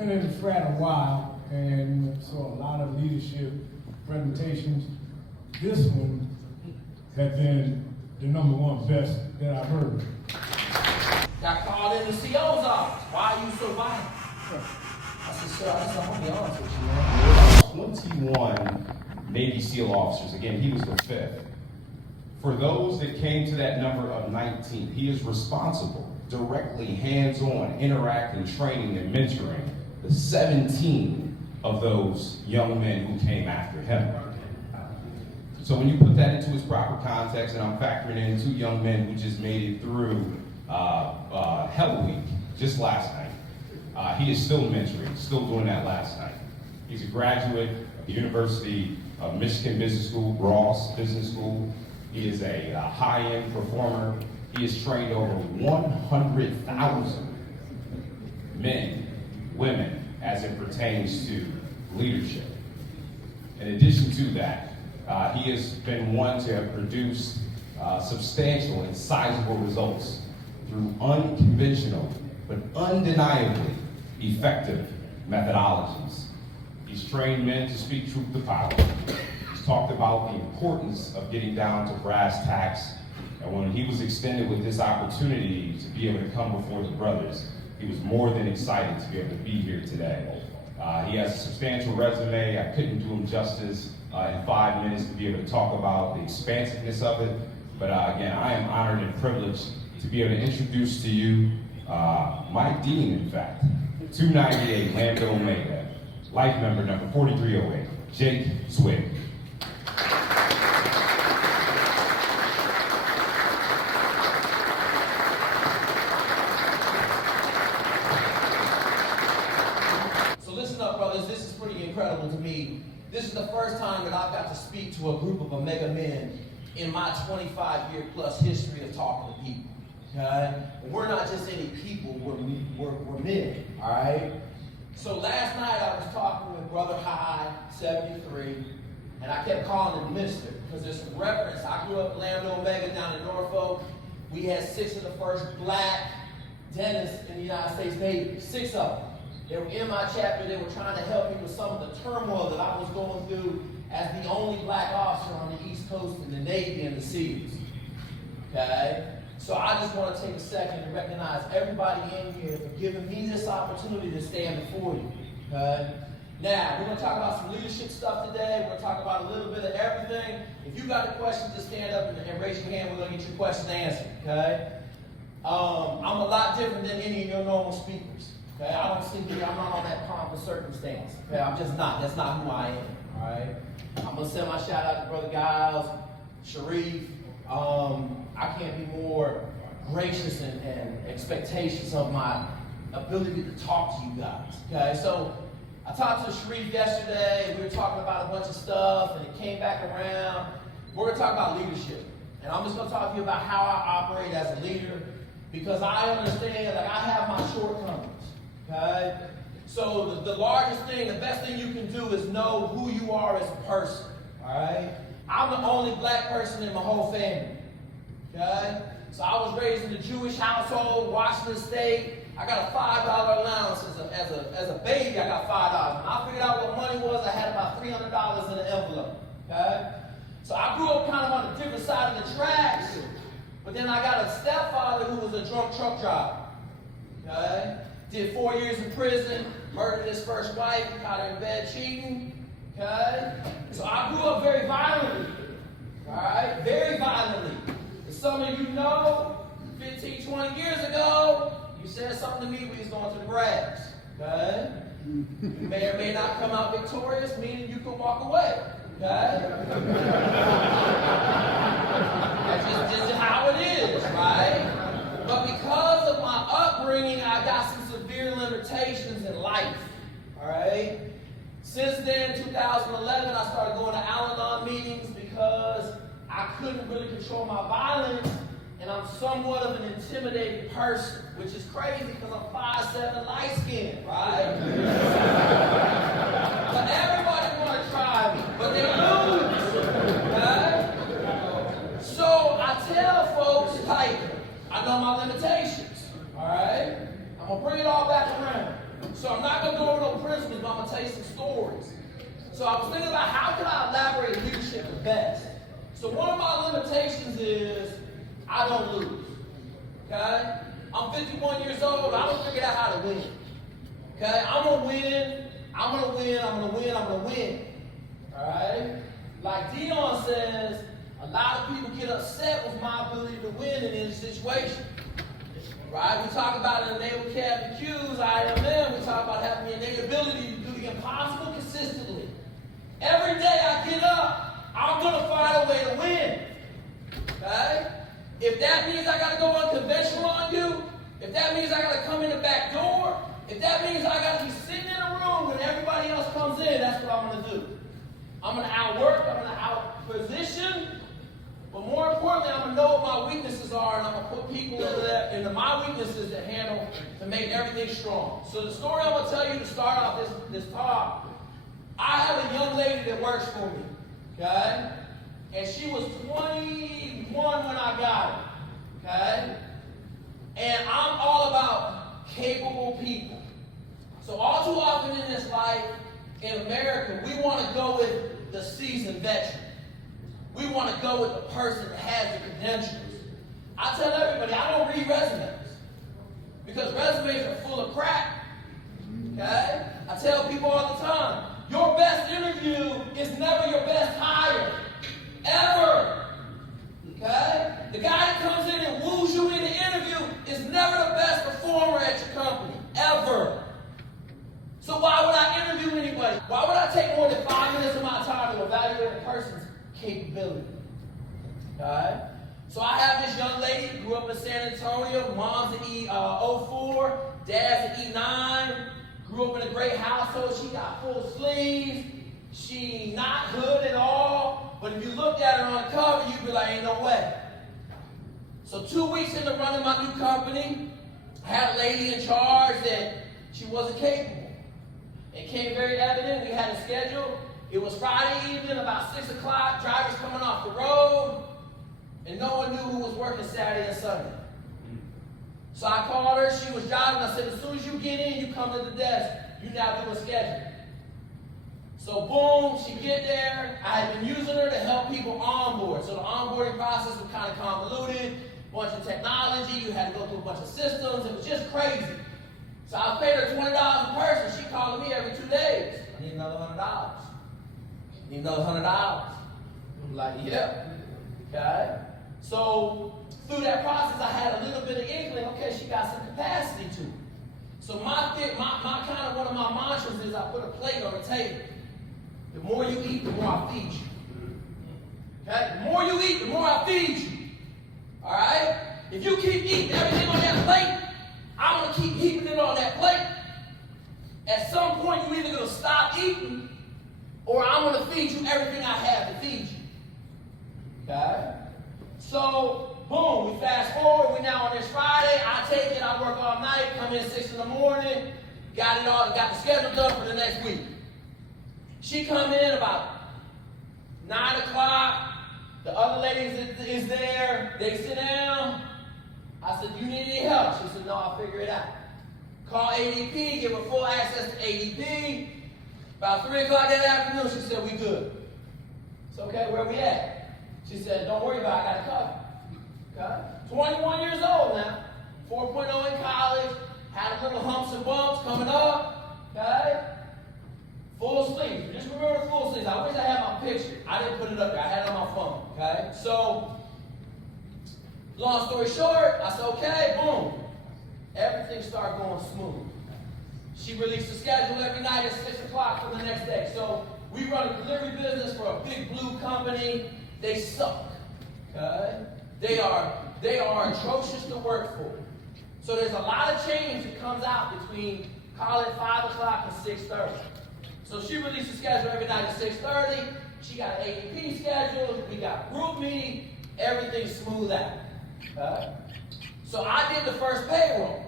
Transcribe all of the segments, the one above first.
been in the frat a while, and saw a lot of leadership presentations. This one has been the #1 best that I've heard. Got called in the CO's office. Why are you so violent? I said, sir, I'm gonna be honest with you, man. 21 Navy SEAL officers. Again, he was the 5th. For those that came to that number of 19, he is responsible, directly hands-on, interacting, training, and mentoring the 17 of those young men who came after him. So when you put that into its proper context, and I'm factoring in 2 young men who just made it through Hell Week just last night, he is still mentoring, still doing that last night. He's a graduate of the University of Michigan Business School, Ross Business School. He is a high-end performer. He has trained over 100,000 men, women, as it pertains to leadership. In addition to that, he has been one to have produced substantial and sizable results through unconventional but undeniably effective methodologies. He's trained men to speak truth to power. He's talked about the importance of getting down to brass tacks. And when he was extended with this opportunity to be able to come before the brothers, he was more than excited to be able to be here today. He has a substantial resume. I couldn't do him justice in 5 minutes to be able to talk about the expansiveness of it. But again, I am honored and privileged to be able to introduce to you my dean, in fact, 298 Lambda Omega, life member number 4308, Jake Swig. So listen up, brothers, this is pretty incredible to me. This is the first time that I've got to speak to a group of Omega men in my 25-year plus history of talking to people. Okay? And we're not just any people, we're men, all right? So last night I was talking with Brother High, 73, and I kept calling him Mister, because there's some reference. I grew up in Lambda Omega down in Norfolk. We had 6 of the first black dentists in the United States Navy, 6 of them. They were in my chapter. They were trying to help me with some of the turmoil that I was going through as the only black officer on the East Coast in the Navy and the SEALs. Okay? So I just want to take a second to recognize everybody in here for giving me this opportunity to stand before you. Okay? Now, we're going to talk about some leadership stuff today. We're going to talk about a little bit of everything. If you got a question, just stand up and raise your hand. We're going to get your questions answered. Okay? I'm a lot different than any of your normal speakers. Okay? I don't sit here. I'm not on that pomp and circumstance. Okay? I'm just not. That's not who I am. All right? I'm going to send my shout out to Brother Giles, Sharif. I can't be more gracious and expectations of my ability to talk to you guys. Okay, so I talked to Sharif yesterday. We were talking about a bunch of stuff, and it came back around. We're going to talk about leadership, and I'm just going to talk to you about how I operate as a leader, because I understand that I have my shortcomings. Okay, so the largest thing, the best thing you can do is know who you are as a person. All right. I'm the only black person in my whole family, okay? So I was raised in a Jewish household, Washington State. I got a $5 allowance as a baby. I got $5. When I figured out what money was, I had about $300 in an envelope, okay? So I grew up kind of on a different side of the tracks, but then I got a stepfather who was a drunk truck driver, okay? Did 4 years in prison, murdered his first wife, caught her in bed cheating. Okay? So I grew up very violently. All right? Very violently. As some of you know, 15, 20 years ago, you said something to me when you was going to the brass. Okay? You may or may not come out victorious, meaning you could walk away. Okay? That's just how it is, right? But because of my upbringing, I got some severe limitations in life. All right? Since then, 2011, I started going to Al-Anon meetings because I couldn't really control my violence, and I'm somewhat of an intimidating person, which is crazy because I'm 5'7", light-skinned, right? But everybody want to try me, but they lose, okay? So I tell folks, like, I know my limitations, all right? I'm going to bring it all back around. So I'm not going to go go over no principles, but I'm going to tell you some stories. So I was thinking about how can I elaborate leadership the best. So one of my limitations is I don't lose. Okay? I'm 51 years old. I don't figure out how to win. Okay? I'm going to win. I'm going to win. I'm going to win. I'm going to win. All right? Like Dion says, a lot of people get upset with my ability to win in any situation. Right? We talk about in the naval cabin Q's, IMM, we talk about having the innate ability to do the impossible consistently. Every day I get up, I'm going to find a way to win. Okay? If that means I got to go unconventional on you, if that means I got to come in the back door, if that means I got to be sitting in a room when everybody else comes in, that's what I'm going to do. I'm going to outwork, I'm going to outposition, but more importantly, I'm going to know what my weaknesses are, and I'm going to put people into my weaknesses to make everything strong. So the story I'm going to tell you to start off this talk, I have a young lady that works for me, okay? And she was 21 when I got her, okay? And I'm all about capable people. So all too often in this life, in America, we want to go with the seasoned veteran. We want to go with the person that has the credentials. I tell everybody, I don't read resumes. Because resumes are full of crap. Okay? I tell people all the time, your best interview is never your best hire. Ever. Okay? The guy that comes in and woos you in the interview is never the best performer at your company. Ever. So why would I interview anybody? Why would I take more than 5 minutes of my time to evaluate a person's capability? Okay? So I have this young lady, grew up in San Antonio, mom's an E04, dad's an E9, grew up in a great household. She got full sleeves. She not hood at all, but if you looked at her on the cover, you'd be like, ain't no way. So 2 weeks into running my new company, I had a lady in charge that she wasn't capable. It came very evident. We had a schedule. It was Friday evening, about 6 o'clock, drivers coming off the road, and no one knew who was working Saturday and Sunday. So I called her. She was driving. I said, as soon as you get in, you come to the desk. You now do a schedule. So boom, she get there. I had been using her to help people onboard. So the onboarding process was kind of convoluted, bunch of technology. You had to go through a bunch of systems. It was just crazy. So I paid her $20 a person. She called me every 2 days. I need another $100. I need another $100. I'm like, yeah. Okay. So through that process, I had a little bit of inkling. Okay, she got some capacity to it. So my kind of one of my mantras is I put a plate on the table. The more you eat, the more I feed you. Okay? The more you eat, the more I feed you. All right? If you keep eating everything on that plate, I'm going to keep heaping it on that plate. At some point, you're either going to stop eating, or I'm going to feed you everything I have to feed you. Okay? So, boom, we fast forward. We now on this Friday. I take it. I work all night. Come in 6 in the morning. Got the schedule done for the next week. She come in about 9 o'clock. The other lady is there. They sit down. I said, do you need any help? She said, no, I'll figure it out. Call ADP, give her full access to ADP. About 3 o'clock that afternoon, she said, we good. It's okay, where we at? She said, don't worry about it, I got it covered. Okay? 21 years old now. 4.0 in college. Had a little humps and bumps coming up. Okay? Full sleeves. Just remember full sleeves. I wish I had my picture. I didn't put it up there. I had it on my phone. Okay? So, long story short, I said, okay, boom. Everything started going smooth. She released a schedule every night at 6 o'clock for the next day. So we run a delivery business for a big blue company. They suck. Okay? They are atrocious to work for. So there's a lot of change that comes out between, call it 5 o'clock and 6:30. So she released a schedule every night at 6:30. She got an ADP schedule. We got group meeting. Everything's smooth out. Okay? So I did the first payroll.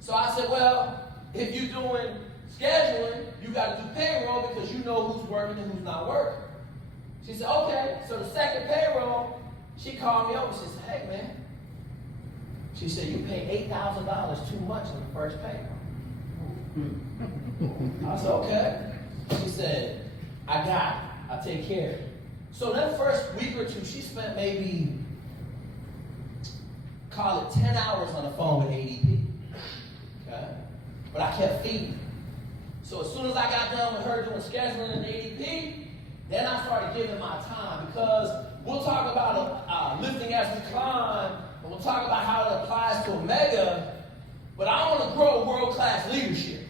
So I said, well, if you're doing scheduling, you got to do payroll because you know who's working and who's not working. She said, okay. So the second payroll, she called me over. She said, hey, man. She said, you paid $8,000 too much on the first payroll. I said, okay. She said, I got it. I'll take care of it. So that first week or two, she spent maybe, call it 10 hours on the phone with ADP. Okay? But I kept feeding her. So as soon as I got done with her doing scheduling in ADP, then I started giving my time, because we'll talk about lifting as we climb, and we'll talk about how it applies to Omega, but I want to grow world-class leadership.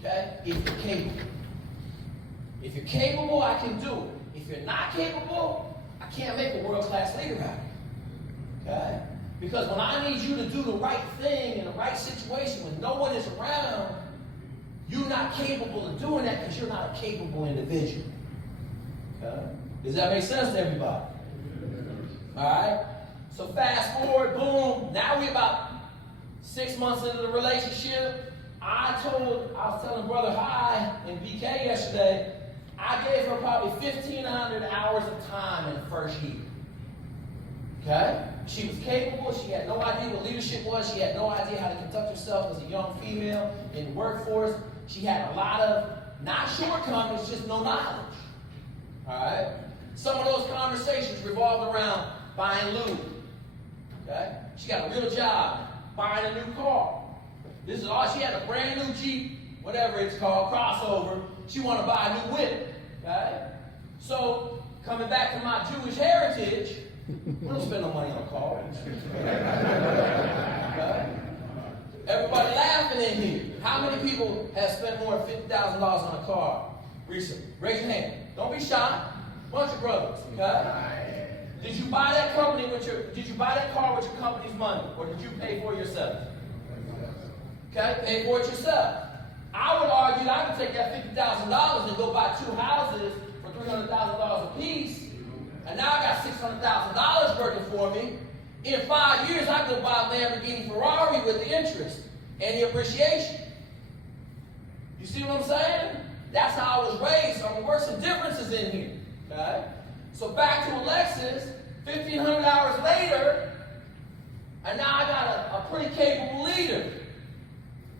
Okay? If you're capable. If you're capable, I can do it. If you're not capable, I can't make a world-class leader out of you. Okay? Because when I need you to do the right thing in the right situation when no one is around, you're not capable of doing that because you're not a capable individual. Okay? Does that make sense to everybody? All right? So fast forward, boom. Now we're about 6 months into the relationship. I was telling Brother High in BK yesterday, I gave her probably 1,500 hours of time in the first year. Okay? She was capable. She had no idea what leadership was. She had no idea how to conduct herself as a young female in the workforce. She had a lot of, not shortcomings, just no knowledge. All right? Some of those conversations revolved around buying lube. Okay? She got a real job, buying a new car. This is all. She had a brand new Jeep, whatever it's called, crossover. She wanted to buy a new whip. Okay? So, coming back to my Jewish heritage, we don't spend no money on a car. Okay? Everybody laughing in here. How many people have spent more than $50,000 on a car recently? Raise your hand. Don't be shy. Bunch of brothers. Okay? Did you buy that car with your company's money, or did you pay for it yourself? Okay, pay for it yourself. I would argue that I could take that $50,000 and go buy 2 houses for $300,000 a piece, and now I got $600,000 working for me. In 5 years, I could buy a Lamborghini Ferrari with the interest and the appreciation. You see what I'm saying? That's how I was raised. So I'm gonna work some differences in here. Okay? So back to Alexis, 1,500 hours later, and now I got a pretty capable leader.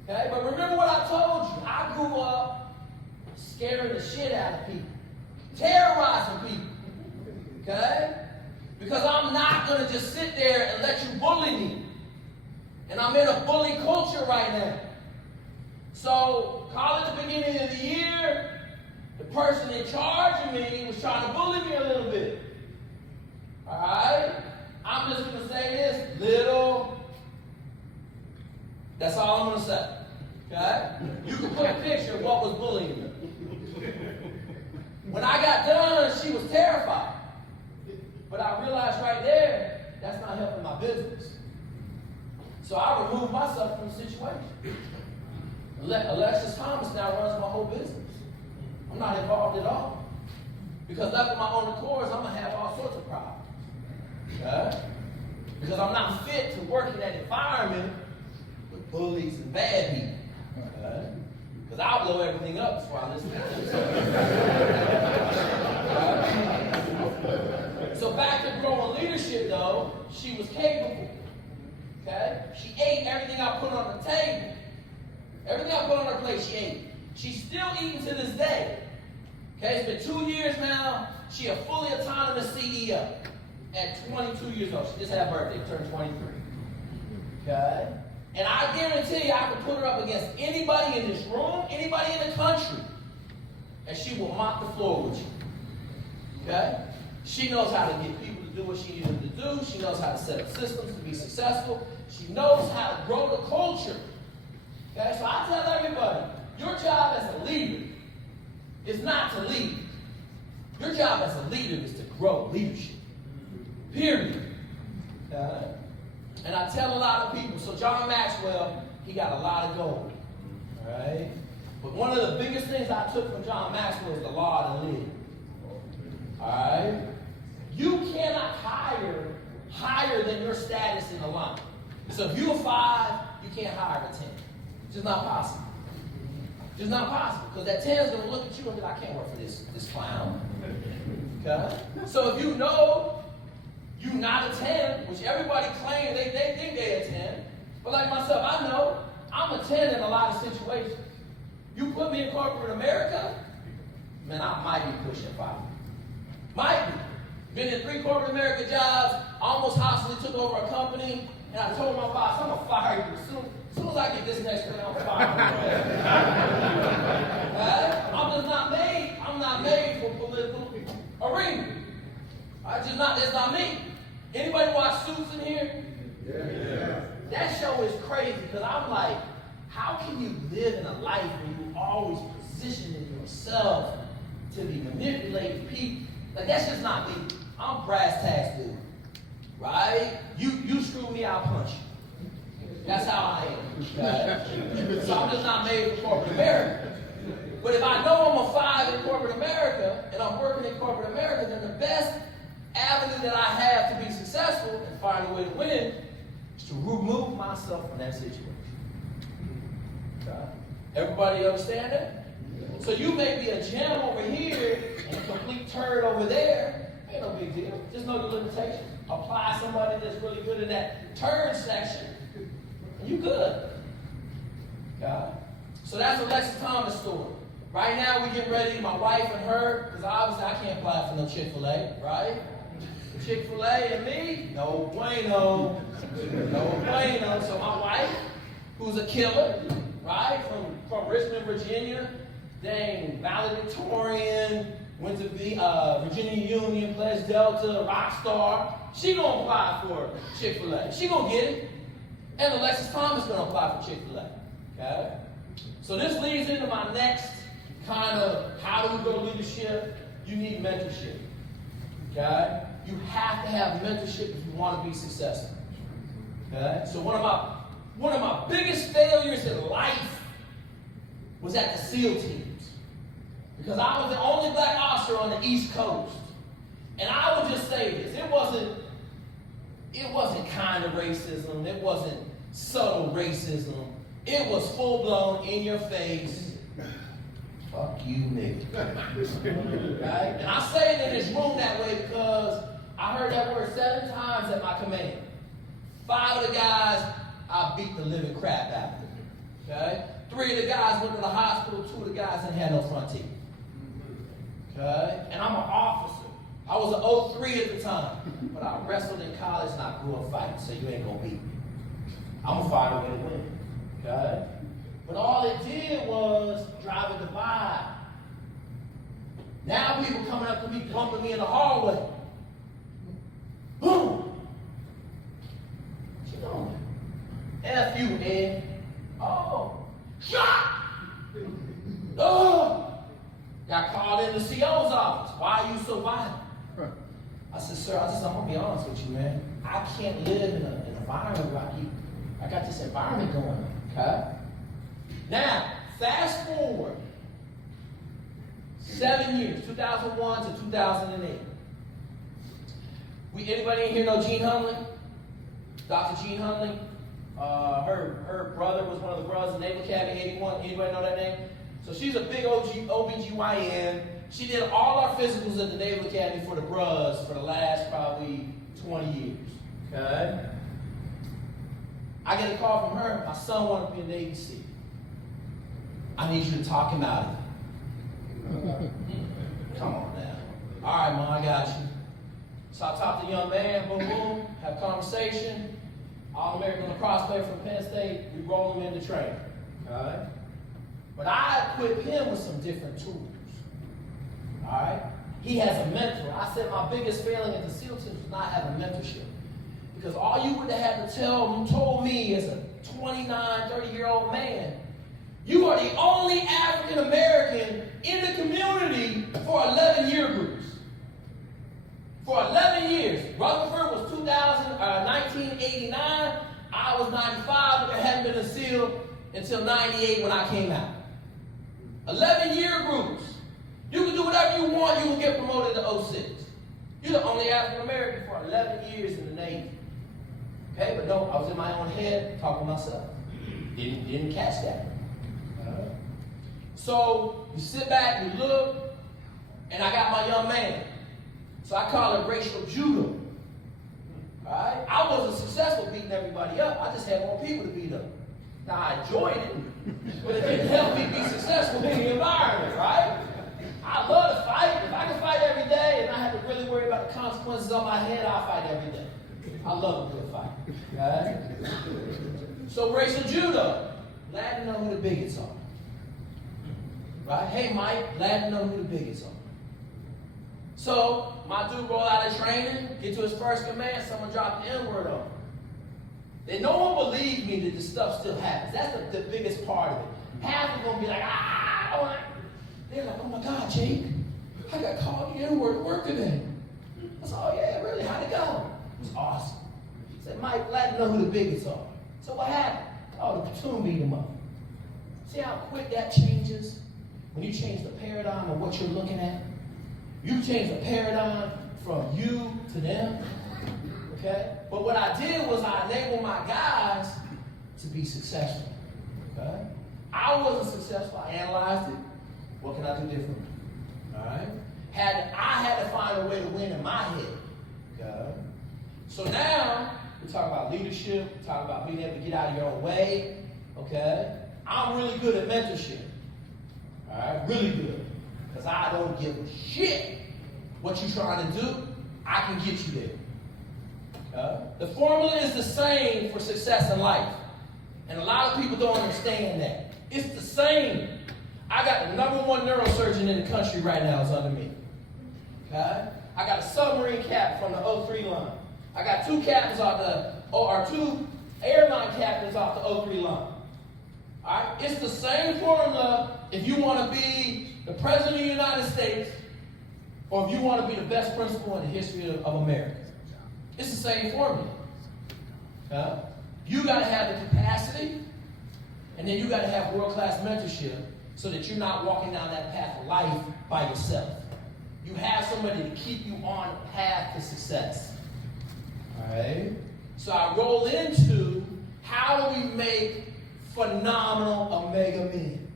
Okay, but remember what I told you. I grew up scaring the shit out of people, terrorizing people. Okay? Because I'm not going to just sit there and let you bully me. And I'm in a bully culture right now. So, call it the beginning of the year, the person in charge of me was trying to bully me a little bit. Alright? I'm just going to say this, little. That's all I'm going to say. Okay? You can put a picture of what was bullying me. When I got done, she was terrified. But I realized right there, that's not helping my business. So I removed myself from the situation. Alexis Thomas now runs my whole business. I'm not involved at all. Because left of my own accord, I'm going to have all sorts of problems. Okay? Because I'm not fit to work in that environment with bullies and bad people. Okay? Because I'll blow everything up before I listen to this. So back to growing leadership, though, she was capable. Okay? She ate everything I put on the table. Everything I put on her plate, she ate. She's still eating to this day. Okay? It's been 2 years now. She's a fully autonomous CEO at 22 years old. She just had a birthday, turned 23. Okay? And I guarantee you, I can put her up against anybody in this room, anybody in the country, and she will mop the floor with you. Okay? She knows how to get people to do what she needs them to do. She knows how to set up systems to be successful. She knows how to grow the culture. Okay? So I tell everybody, your job as a leader is not to lead. Your job as a leader is to grow leadership. Period. Okay? And I tell a lot of people, so John Maxwell, he got a lot of gold. All right? But one of the biggest things I took from John Maxwell is the law to live. All right? You cannot hire higher than your status in the line. So if you're a 5, you can't hire a 10. It's just not possible. Just not possible. Because that 10 is going to look at you and be like, I can't work for this clown. Okay? So if you know you're not a 10, which everybody claims they think they're a 10, but like myself, I know I'm a 10 in a lot of situations. be in corporate America, man, I might be pushing 5. Might be. Been in 3 corporate America jobs, almost hostily took over a company, and I told my boss, I'm gonna fire you as soon as I get this next one, I'm firing you. Right? I'm not made for political arena. That's not me. Anybody watch Suits in here? Yeah. That show is crazy because I'm like, how can you live in a life where you always positioning yourself to be manipulating people? Like, that's just not me. I'm brass tacks dude. Right? You screw me, I'll punch you. That's how I am. Right? So I'm just not made for corporate America. But if I know I'm a 5 in corporate America and I'm working in corporate America, then the best avenue that I have to be successful and find a way to win is to remove myself from that situation. Everybody understand that? So you may be a gem over here and a complete turd over there. Ain't no big deal. Just know your limitations. Apply somebody that's really good in that turd section, and you good. So that's Alexis Thomas' story. Right now we're getting ready, my wife and her, because obviously I can't apply for no Chick-fil-A, right? Chick-fil-A and me, no bueno. No bueno. So my wife, who's a killer, right, from Richmond, Virginia, dang, valedictorian, went to Virginia Union, Pledge Delta, rock star. She gonna apply for Chick-fil-A. She gonna get it. And Alexis Thomas gonna apply for Chick-fil-A. Okay? So this leads into my next kind of how do we go leadership? You need mentorship. Okay? You have to have mentorship if you want to be successful. Okay? So one of my biggest failures in life was at the SEAL teams. Because I was the only black officer on the East Coast. And I would just say this, it wasn't kind of racism, it wasn't subtle racism, it was full-blown, in your face, fuck you, nigga. Right? And I say it in this room that way because I heard that word 7 times at my command. 5 of the guys, I beat the living crap out of them. Okay? 3 of the guys went to the hospital, 2 of the guys didn't have no front teeth. Okay? And I'm an officer. I was an 03 at the time, but I wrestled in college and I grew up fighting, so you ain't gonna beat me. I'm gonna find a way to win. Okay? But all it did was drive a divide. Now people coming up to me, bumping me in the hallway. Boom! What you doing? F you, Ed. Oh. Shot! Oh! Got called in the CO's office. Why are you so violent? I said, sir, I'm gonna be honest with you, man. I can't live in an environment where I got this environment going on. Okay? Now, fast forward 7 years, 2001 to 2008. Anybody in here know Jean Humley? Dr. Jean Humley? Her brother was one of the brothers in Naval Academy 81. Anybody know that name? So she's a big OBGYN. She did all our physicals at the Naval Academy for the bros for the last probably 20 years. Okay? I get a call from her. My son wanted to be a Navy SEAL. I need you to talk him out of it. Come on now. All right, Mom, I got you. So I talked to the young man, boom, boom, have a conversation. All-American lacrosse player from Penn State, we roll him into training. All right? But I equip him with some different tools. All right? He has a mentor. I said my biggest failing at the SEAL team was not having mentorship. Because all you would have had to told me as a 29, 30-year-old man, you are the only African American in the community for 11-year groups. For 11 years. Rutherford was 1989. I was 95, but I hadn't been a SEAL until 98 when I came out. 11-year groups. You can do whatever you want, you will get promoted to 06. You're the only African American for 11 years in the Navy. Okay, but no, I was in my own head talking to myself. Didn't catch that. So you sit back, you look, and I got my young man. So I call it racial judo. Alright? I wasn't successful beating everybody up. I just had more people to beat up. Now I enjoyed it, but it didn't help me be successful beating that I fight every day. I love a good fight. Okay? So racial judo, glad to know who the bigots are. Right? Hey Mike, glad to know who the bigots are. So my dude roll out of training, get to his first command, someone dropped the N-word on him. Then no one believed me that this stuff still happens. That's the biggest part of it. Half of them be like, they're like, oh my God, Jake, I got called the N-word at work today. I said, oh yeah, really? How'd it go? It was awesome. He said, Mike, glad to know who the bigots are. So what happened? Oh, the platoon beat him up. See how quick that changes? When you change the paradigm of what you're looking at? You change the paradigm from you to them. Okay? But what I did was I enabled my guys to be successful. Okay? I wasn't successful. I analyzed it. What can I do differently? All right? I had to find a way to win in my head. Okay? So now, we talk about leadership. We talk about being able to get out of your own way. Okay? I'm really good at mentorship. All right? Really good. Because I don't give a shit what you're trying to do. I can get you there. Okay? The formula is the same for success in life. And a lot of people don't understand that. It's the same. I got the #1 neurosurgeon in the country right now is under me. Okay? I got a submarine captain from the 03 line. I got 2 captains or 2 airline captains off the 03 line. All right? It's the same formula if you want to be the President of the United States or if you want to be the best principal in the history of America. It's the same formula. Okay? You got to have the capacity, and then you got to have world-class mentorship so that you're not walking down that path of life by yourself. You have somebody to keep you on the path to success. All right? So I roll into how do we make phenomenal omega men.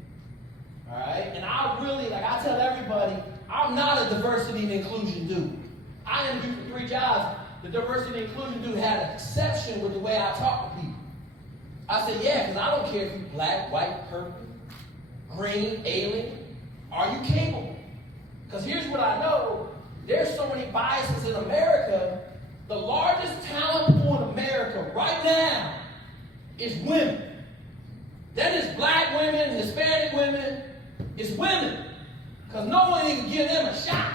All right? And I tell everybody, I'm not a diversity and inclusion dude. I interviewed for 3 jobs. The diversity and inclusion dude had an exception with the way I talk to people. I said, yeah, because I don't care if you're black, white, purple, green, alien. Are you capable? Because here's what I know. There's so many biases in America. The largest talent pool in America right now is women. That is black women, Hispanic women. It's women. Because no one even give them a shot.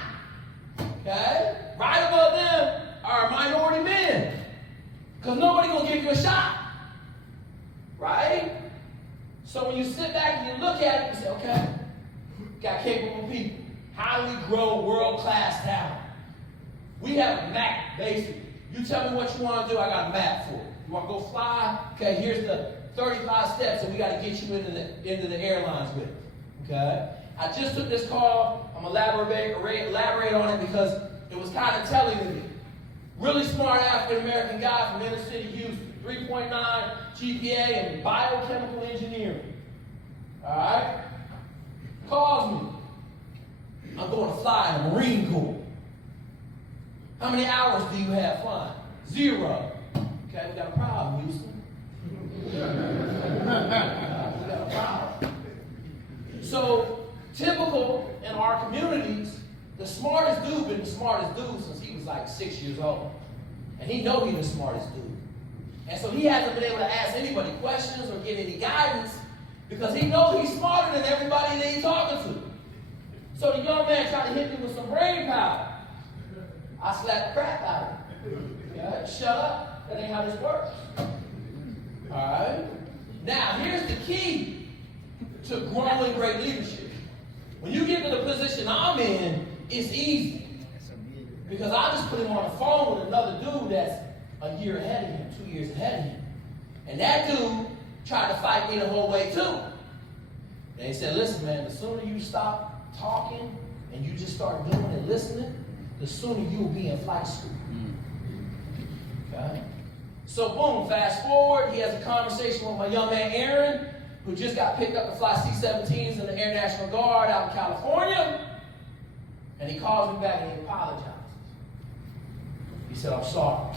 Okay? Right above them are minority men. Because nobody going to give you a shot. Right? So when you sit back and you look at it, you say, okay, got capable people. How do we grow world-class talent? We have a map, basically. You tell me what you want to do, I got a map for it. You want to go fly? Okay, here's the 35 steps that we got to get you into the airlines with. Okay? I just took this call. I'm going to elaborate on it because it was kind of telling to me. Really smart African-American guy from inner city Houston. 3.9 GPA in biochemical engineering. All right? Calls me. I'm going to fly in the Marine Corps. How many hours do you have flying? 0. Okay, we got a problem, Houston. We got a problem. So, typical in our communities, the smartest dude been the smartest dude since he was like 6 years old. And he know he's the smartest dude. And so he hasn't been able to ask anybody questions or get any guidance because he knows he's smarter than everybody that he's talking to. So the young man tried to hit me with some brain power. I slapped the crap out of him. Yeah, shut up. That ain't how this works. All right? Now, here's the key to growing great leadership. When you get to the position I'm in, it's easy. Because I just put him on the phone with another dude that's a year ahead of him, 2 years ahead of him. And that dude tried to fight me the whole way too. And he said, listen, man, the sooner you stop talking and you just start doing and listening, the sooner you'll be in flight school. Okay? So boom, fast forward, he has a conversation with my young man Aaron, who just got picked up to fly C-17s in the Air National Guard out in California. And he calls me back and he apologizes. He said, I'm sorry.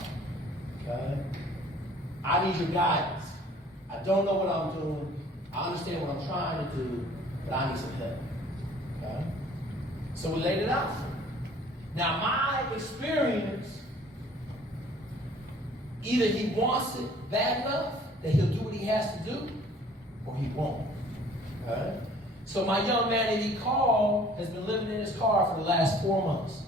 Okay? I need your guidance. I don't know what I'm doing. I understand what I'm trying to do, but I need some help. Okay? So we laid it out for him. Now, my experience Either he wants it bad enough that he'll do what he has to do, or he won't. All right? So my young man that he called has been living in his car for the last 4 months.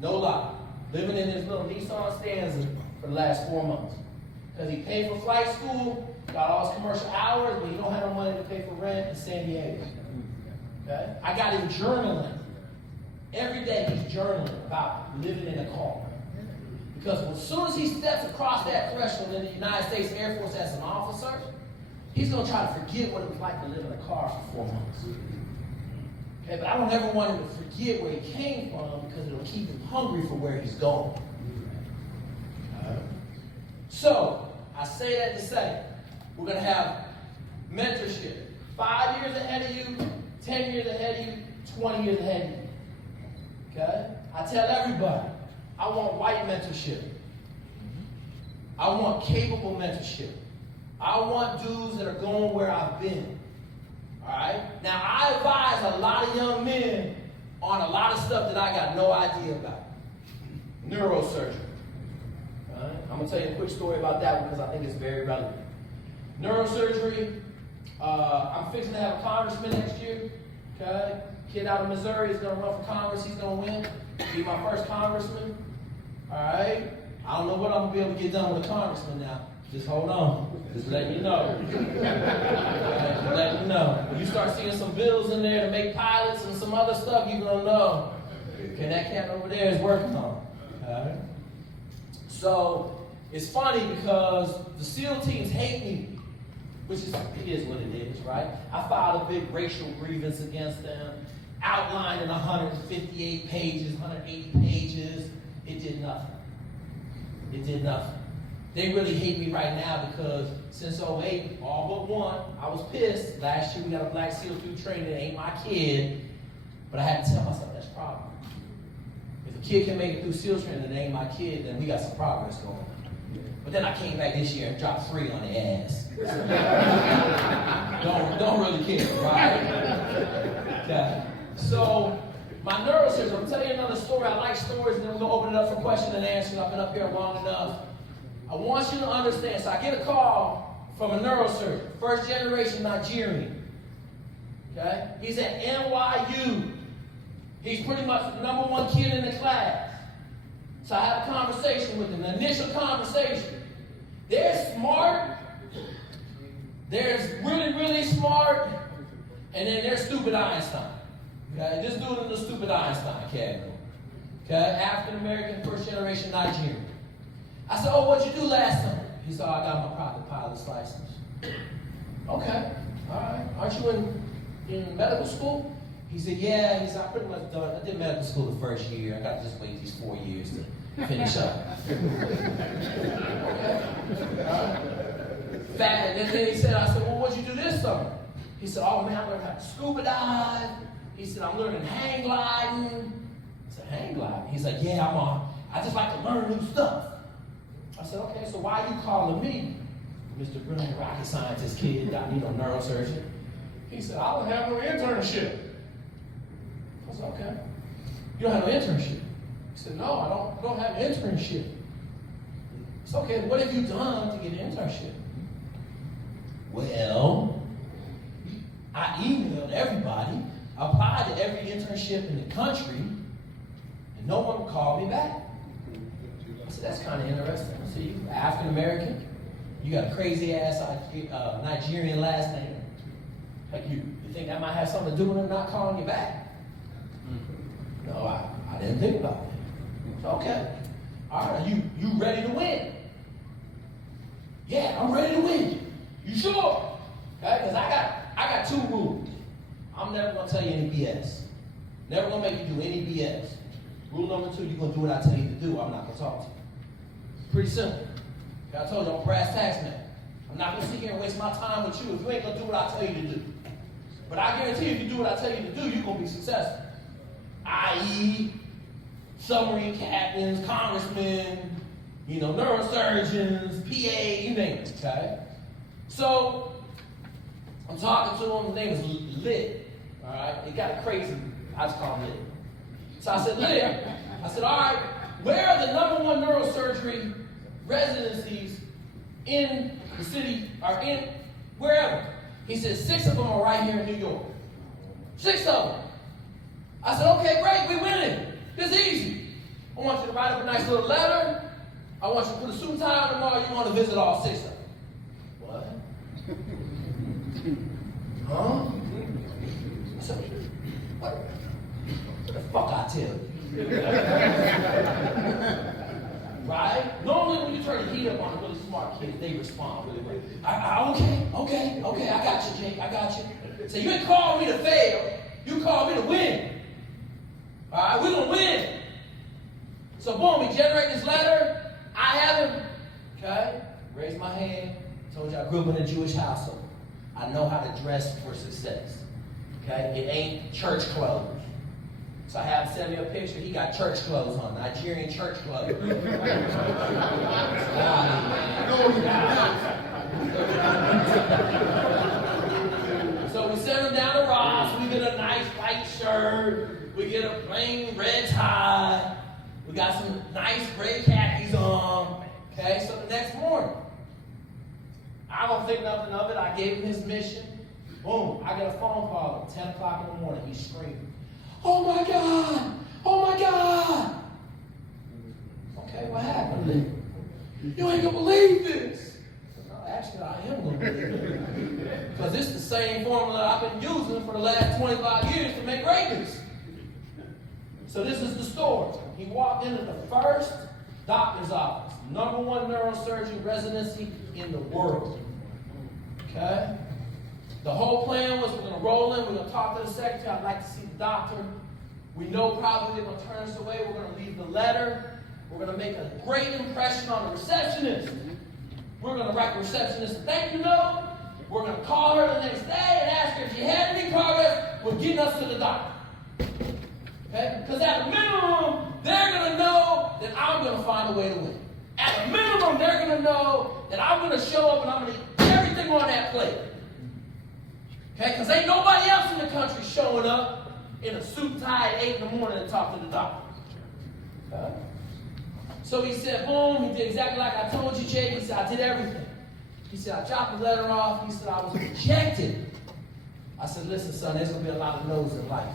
No lie. Living in his little Nissan Stanza for the last 4 months. Because he paid for flight school, got all his commercial hours, but he don't have no money to pay for rent in San Diego. Okay? I got him journaling. Every day he's journaling about living in a car. Because as soon as he steps across that threshold in the United States Air Force as an officer, he's going to try to forget what it was like to live in a car for 4 months. Okay, but I don't ever want him to forget where he came from because it'll keep him hungry for where he's going. So, I say that to say, we're going to have mentorship. 5 years ahead of you, 10 years ahead of you, 20 years ahead of you. Okay? I tell everybody, I want white mentorship. I want capable mentorship. I want dudes that are going where I've been. All right? Now, I advise a lot of young men on a lot of stuff that I got no idea about. Neurosurgery. All right? I'm going to tell you a quick story about that one because I think it's very relevant. Neurosurgery, I'm fixing to have a congressman next year. Okay? Kid out of Missouri is going to run for Congress. He's going to win. Be my first congressman. All right? I don't know what I'm going to be able to get done with a congressman now. Just hold on. Just letting you know. Just letting you know. When you start seeing some bills in there to make pilots and some other stuff, you're going to know. Okay, that cat over there is working on it. All right? So, it's funny because the SEAL teams hate me, which is what it is, right? I filed a big racial grievance against them, outlined in 158 pages, 180 pages. It did nothing. It did nothing. They really hate me right now because since 08, all but one, I was pissed. Last year we got a black SEAL through training that ain't my kid, but I had to tell myself that's a problem. If a kid can make it through SEAL training that ain't my kid, then we got some progress going on. But then I came back this year and dropped 3 on the ass. don't really care, right? Okay. So, my neurosurgeon, I'm telling you another story. I like stories, and then we're going to open it up for question and answers. I've been up here long enough. I want you to understand. So I get a call from a neurosurgeon, first generation Nigerian. Okay? He's at NYU. He's pretty much the #1 kid in the class. So I have a conversation with him, an initial conversation. They're smart. There's really, really smart. And then there's stupid Einstein. Okay? This dude in the stupid Einstein category. Okay? African American, first generation Nigerian. I said, oh, what'd you do last summer? He said, oh, I got my private pilot's license. Okay, all right. Aren't you in medical school? He said, yeah. He said, I pretty much done. I did medical school the first year. I got to just wait these 4 years to finish up. Okay. And then he said, I said, well, what'd you do this summer? He said, oh, man, I learned how to scuba dive. He said, I'm learning hang gliding. I said, hang gliding? He's like, yeah, I just like to learn new stuff. I said, okay, so why are you calling me, Mr. Brilliant Rocket Scientist kid, neurosurgeon? He said, I don't have no internship. I said, okay. You don't have no internship? He said, no, I don't have an internship. It's okay, what have you done to get an internship? Well, I emailed everybody, applied to every internship in the country, and no one called me back. I said, that's kind of interesting. I said, you African American, you got a crazy ass Nigerian last name. Like you think that might have something to do with them not calling you back? No, I didn't think about it. So, okay. All right, you ready to win? Yeah, I'm ready to win. You sure? Okay, because I got 2 rules. I'm never gonna tell you any BS. Never gonna make you do any BS. Rule number 2, you're gonna do what I tell you to do. I'm not gonna talk to you. Pretty simple. I told you I'm a brass tax man. I'm not gonna sit here and waste my time with you if you ain't gonna do what I tell you to do. But I guarantee if you do what I tell you to do, you're gonna be successful. I.e., submarine captains, congressmen, neurosurgeons, PA, you name it, okay? So, I'm talking to him, his name is Lit, all right? It got crazy, I just call him Lit. So I said, Lit, I said, all right, where are the #1 neurosurgery residencies in the city, or in wherever. He said 6 of them are right here in New York. 6 of them. I said, okay, great, we winning. This is easy. I want you to write up a nice little letter. I want you to put a suit and tie on tomorrow. You want to visit all 6 of them. What? Huh? I said, what the fuck I tell you? Right? Normally when you turn the heat up on a really smart kid, they respond really well. Okay, I got you, Jake, I got you. So you ain't called me to fail, you called me to win. All right, we're going to win. So boom, we generate this letter. I have him. Okay? Raise my hand. Told you I grew up in a Jewish household. I know how to dress for success. Okay? It ain't church clothes. So I have him send me a picture. He got church clothes on, Nigerian church clothes. So we send him down to Ross. We get a nice white shirt. We get a plain red tie. We got some nice gray khakis on. Okay, so the next morning, I don't think nothing of it. I gave him his mission. Boom, I get a phone call at 10 o'clock in the morning. He's screaming, "Oh my God! Oh my God!" Okay, what happened? You ain't gonna believe this. No, actually, I am gonna believe it. Because it's the same formula I've been using for the last 25 years to make greatness. So this is the story. He walked into the first doctor's office, #1 neurosurgery residency in the world. Okay? The whole plan was we're going to roll in, we're going to talk to the secretary, I'd like to see the doctor. We know probably they're going to turn us away, we're going to leave the letter. We're going to make a great impression on the receptionist. We're going to write the receptionist a thank you note. We're going to call her the next day and ask her if she had any progress with getting us to the doctor. Okay? Because at a minimum, they're going to know that I'm going to find a way to win. At a minimum, they're going to know that I'm going to show up and I'm going to eat everything on that plate. Okay? Because ain't nobody else in the country showing up in a suit and tie at 8 in the morning to talk to the doctor. Okay? So he said, boom, he did exactly like I told you, Jake. He said, I did everything. He said, I chopped the letter off. He said, I was rejected. I said, listen, son, there's going to be a lot of no's in life.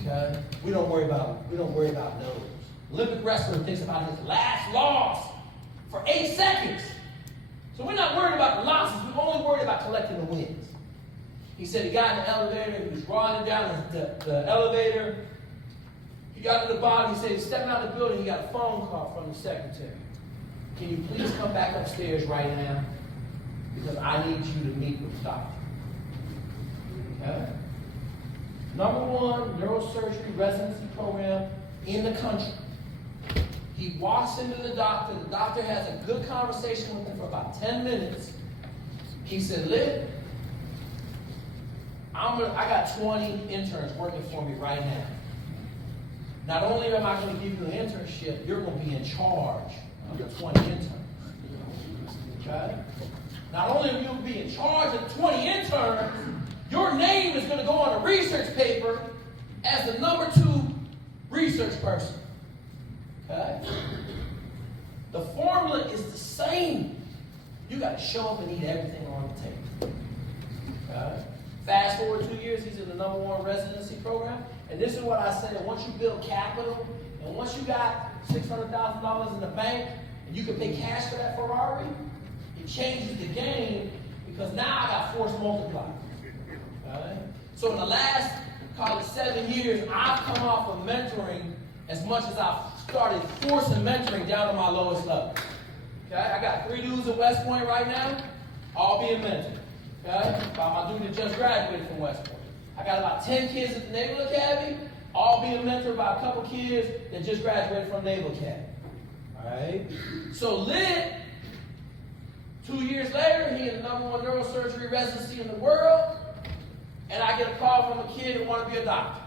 Okay? We don't worry about no's. Olympic wrestler thinks about his last loss for 8 seconds. So we're not worried about the losses. We're only worried about collecting the wins. He said he got in the elevator. He was riding down the elevator. He got to the bottom. He said he's stepping out of the building. He got a phone call from the secretary. Can you please come back upstairs right now? Because I need you to meet with the doctor. Okay? #1 neurosurgery residency program in the country. He walks into the doctor. The doctor has a good conversation with him for about 10 minutes. He said, Lid, I got 20 interns working for me right now. Not only am I going to give you an internship, you're going to be in charge of the 20 interns. Okay? Not only will you be in charge of the 20 interns, your name is going to go on a research paper as the #2 research person. Okay? The formula is the same. You got to show up and eat everything on the table. Okay? Fast forward 2 years, he's in the #1 residency program. And this is what I said, once you build capital, and once you got $600,000 in the bank, and you can pay cash for that Ferrari, it changes the game, because now I got force multipliers. Okay? So in the last, call it 7 years, I've come off of mentoring as much as I've started forcing mentoring down to my lowest level. Okay? I got 3 dudes at West Point right now, all being mentored. Okay? By my dude that just graduated from West Point. I got about 10 kids at the Naval Academy, all being mentored by a couple kids that just graduated from Naval Academy. Alright? So Lid, 2 years later, he in the #1 neurosurgery residency in the world, and I get a call from a kid who wanted to be a doctor.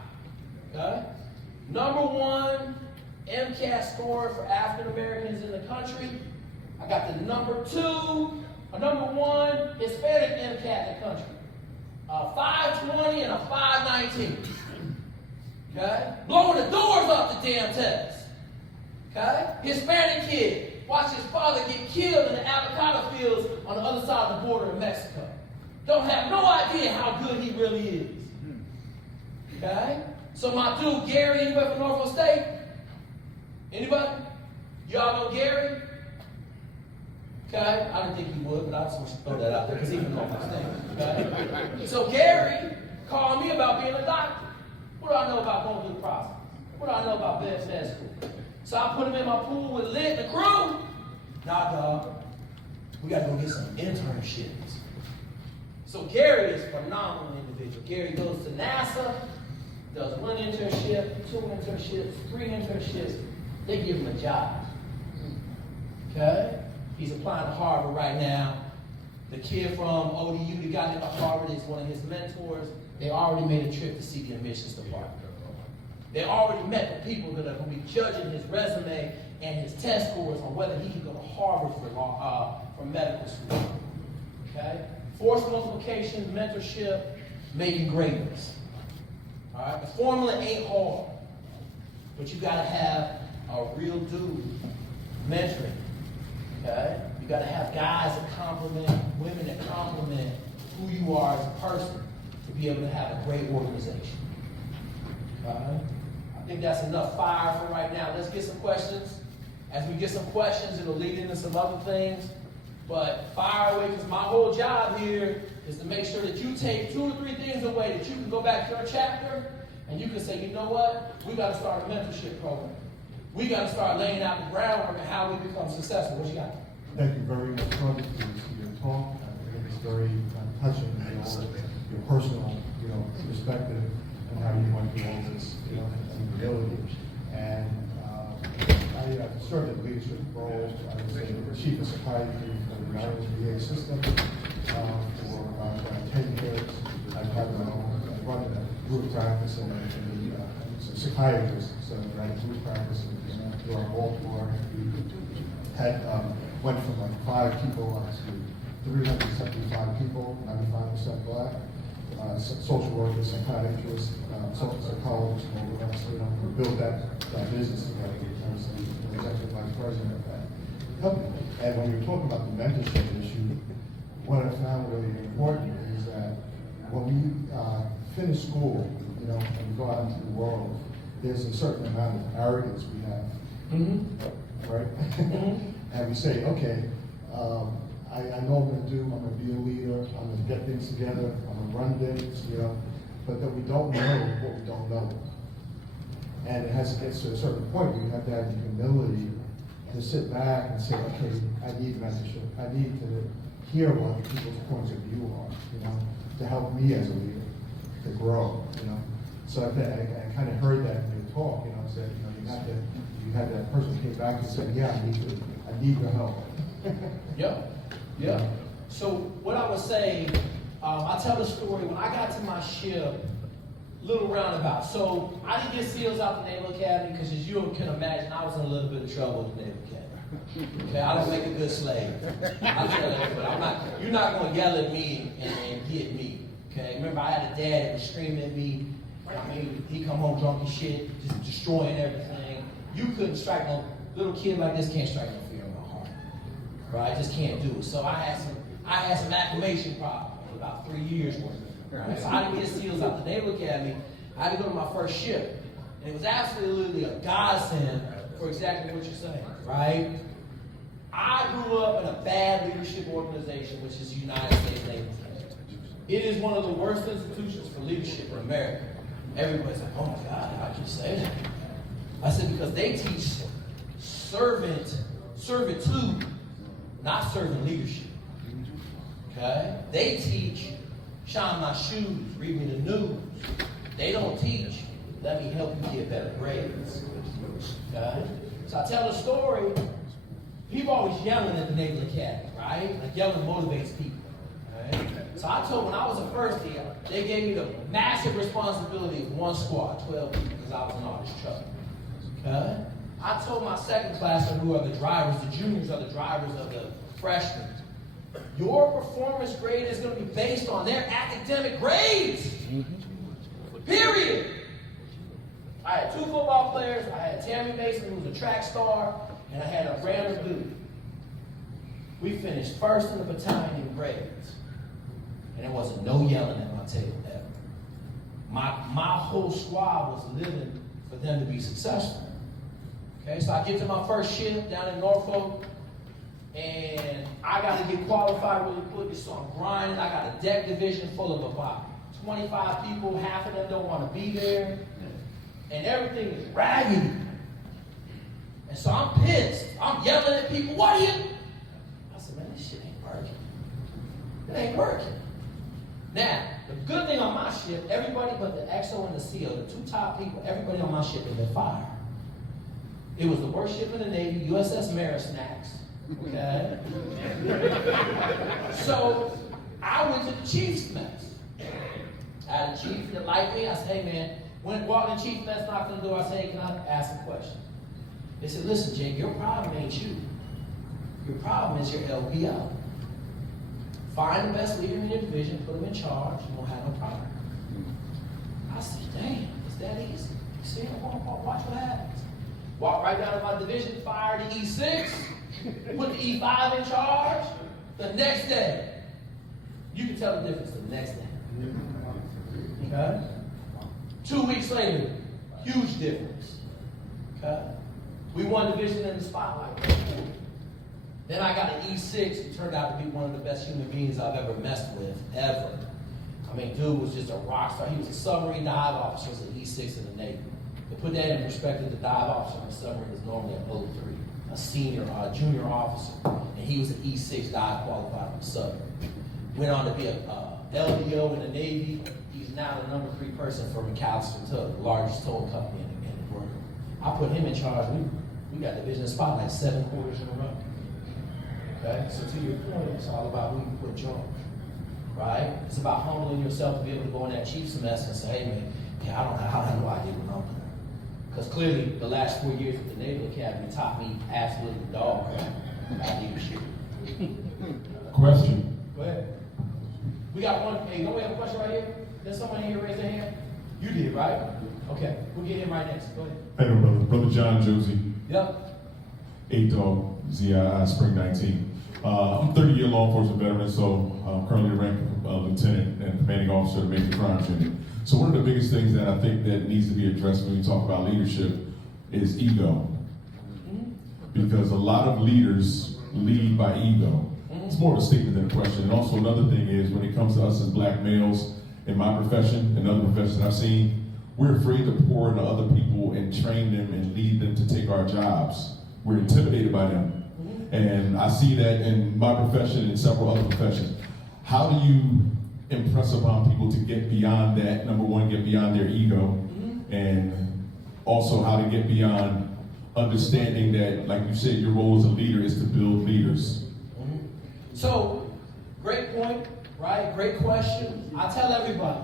Okay? #1 MCAT score for African Americans in the country. I got the #1 Hispanic MCAT in the country. 520 and a 519. Okay? Blowing the doors off the damn test. Okay? Hispanic kid. watched his father get killed in the avocado fields on the other side of the border in Mexico. Don't have no idea how good he really is. Okay? So my dude, Gary, anybody from Norfolk State? Anybody? Y'all know Gary? Okay? I didn't think he would, but I just want to throw that out there because he from Norfolk State. Okay? So Gary called me about being a doctor. What do I know about going through the process? What do I know about med school? So I put him in my pool with Lit and the crew. Nah, dog. We got to go get some internships. So Gary is a phenomenal individual. Gary goes to NASA, does 1 internship, 2 internships, 3 internships. They give him a job. Okay? He's applying to Harvard right now. The kid from ODU that got into Harvard is one of his mentors. They already made a trip to see the admissions department. They already met the people that are going to be judging his resume and his test scores on whether he can go to Harvard for medical school. Okay? Force multiplication, mentorship, making greatness. All right? The formula ain't hard, but you got to have a real dude mentoring. Okay? You got to have guys that compliment, women that compliment who you are as a person to be able to have a great organization. All right? I think that's enough fire for right now. Let's get some questions. As we get some questions, it'll lead into some other things. But fire away, because my whole job here is to make sure that you take 2 or 3 things away that you can go back to your chapter and you can say, you know what? We got to start a mentorship program. We got to start laying out the groundwork of how we become successful. What you got? Thank you very much, Tony, for your talk. I think it's very touching, your personal, perspective and how you went through all this, and humility. And I served in leadership roles. I was the chief of psychiatry for the United VA system for about 10 years. I've had my own, I run a group practice and a psychiatrist, so I ran a group practice in Baltimore. We had went from like 5 people to 375 people, 95% black. Social workers, psychiatrists, social psychologists, and all the rest. We built that business together. I was the executive vice president of that company. And when you're talking about the mentorship issue, what I found really important is that when we finish school, and we go out into the world, there's a certain amount of arrogance we have, right? And we say, okay, I know what I'm going to do, I'm going to be a leader, I'm going to get things together, I'm going to run things, but that we don't know what we don't know. And it has to get to a certain point where you have to have the humility to sit back and say, okay, I need mentorship. I need to hear what people's points of view are, to help me as a leader, to grow, So I kind of heard that in your talk, said, you had that person who came back and said, yeah, I need your help. Yeah. So what I would say, I tell the story, when I got to my ship, little roundabout. So I didn't get SEALs out the Naval Academy because, as you can imagine, I was in a little bit of trouble with the Naval Academy. Okay, I didn't make a good slave. I tell everybody, you're not going to yell at me and get me. Okay, remember I had a dad that was screaming at me. I mean, he come home drunk as shit, just destroying everything. You couldn't strike no little kid like this can't strike no fear in my heart. Right, I just can't do it. So I had some acclimation problems for about 3 years worth. Right? So I didn't get SEALs out the Naval Academy. I had to go to my first ship. And it was absolutely a godsend for exactly what you're saying, right? I grew up in a bad leadership organization, which is the United States Naval Academy. It is one of the worst institutions for leadership in America. Everybody's like, oh my God, how can you say that? I said, because they teach servitude, not servant leadership. Okay? They teach shine my shoes, read me the news. They don't teach, let me help you get better grades. Okay? So I tell the story, people always yelling at the Naval Academy, right? Like yelling motivates people. Right? So I told, when I was a first year, they gave me the massive responsibility of one squad, 12 people, because I was in all this trouble. Okay? I told my second classmen, who are the drivers, the juniors are the drivers of the freshmen, your performance grade is going to be based on their academic grades. Period. I had 2 football players. I had Tammy Mason, who was a track star, and I had a random dude. We finished first in the battalion in grades. And there wasn't no yelling at my table ever. My whole squad was living for them to be successful. Okay, so I get to my first shift down in Norfolk, and I got to get qualified really quick, so I'm grinding. I got a deck division full of about 25 people. Half of them don't want to be there, and everything is raggedy. And so I'm pissed. I'm yelling at people. What are you? I said, man, this shit ain't working. It ain't working. Now, the good thing on my ship, everybody but the XO and the CO, the two top people, everybody on my ship had been fired. It was the worst ship in the Navy, USS Marisnax. Okay? So, I went to the chief's mess. I had a chief that liked me. I said, hey man, when I walked in chief's mess, knocked on the door, I said, hey, can I ask a question? They said, listen, Jake, your problem ain't you. Your problem is your LPO. Find the best leader in your division, put them in charge, you won't have no problem. I said, damn, it's that easy. You see, watch what happens. Walk right down to my division, fire the E6, put the E5 in charge. The next day, you can tell the difference the next day. Okay? 2 weeks later, huge difference. Okay? We won division in the spotlight. Then I got an E6 who turned out to be one of the best human beings I've ever messed with, ever. I mean, dude was just a rock star. He was a submarine dive officer, was an E6 in the Navy. To put that in perspective, the dive officer in the submarine is normally an 03, a senior, junior officer. And he was an E6 dive qualified from the submarine. Went on to be a LDO in the Navy. He's now the number 3 person for McAllister Tug, the largest towing company in the world. I put him in charge. We got division spotlight 7 quarters in a row. Okay? So to your point, it's all about who you put in charge. Right? It's about humbling yourself to be able to go in that chief semester and say, hey man, I have no idea what I'm doing. Because clearly the last 4 years at the Naval Academy taught me absolutely dog crap about leadership. Question. Go ahead. We got one. Hey, don't we have a question right here? There's someone here raise their hand? You did, right? Okay. We'll get him right next. Go ahead. Hey, brother John Josie. Yep. 8-Dog, ZII, Spring 19. I'm a 30-year law enforcement veteran, so I'm currently the rank of lieutenant and commanding officer of the Major Crimes Unit. So one of the biggest things that I think that needs to be addressed when we talk about leadership is ego. Because a lot of leaders lead by ego. It's more of a statement than a question. And also another thing is when it comes to us as black males in my profession and other professions I've seen, we're afraid to pour into other people and train them and lead them to take our jobs. We're intimidated by them. And I see that in my profession and several other professions. How do you impress upon people to get beyond that? Number one, get beyond their ego. And also how to get beyond understanding that, like you said, your role as a leader is to build leaders. So, great point, right? Great question. I tell everybody,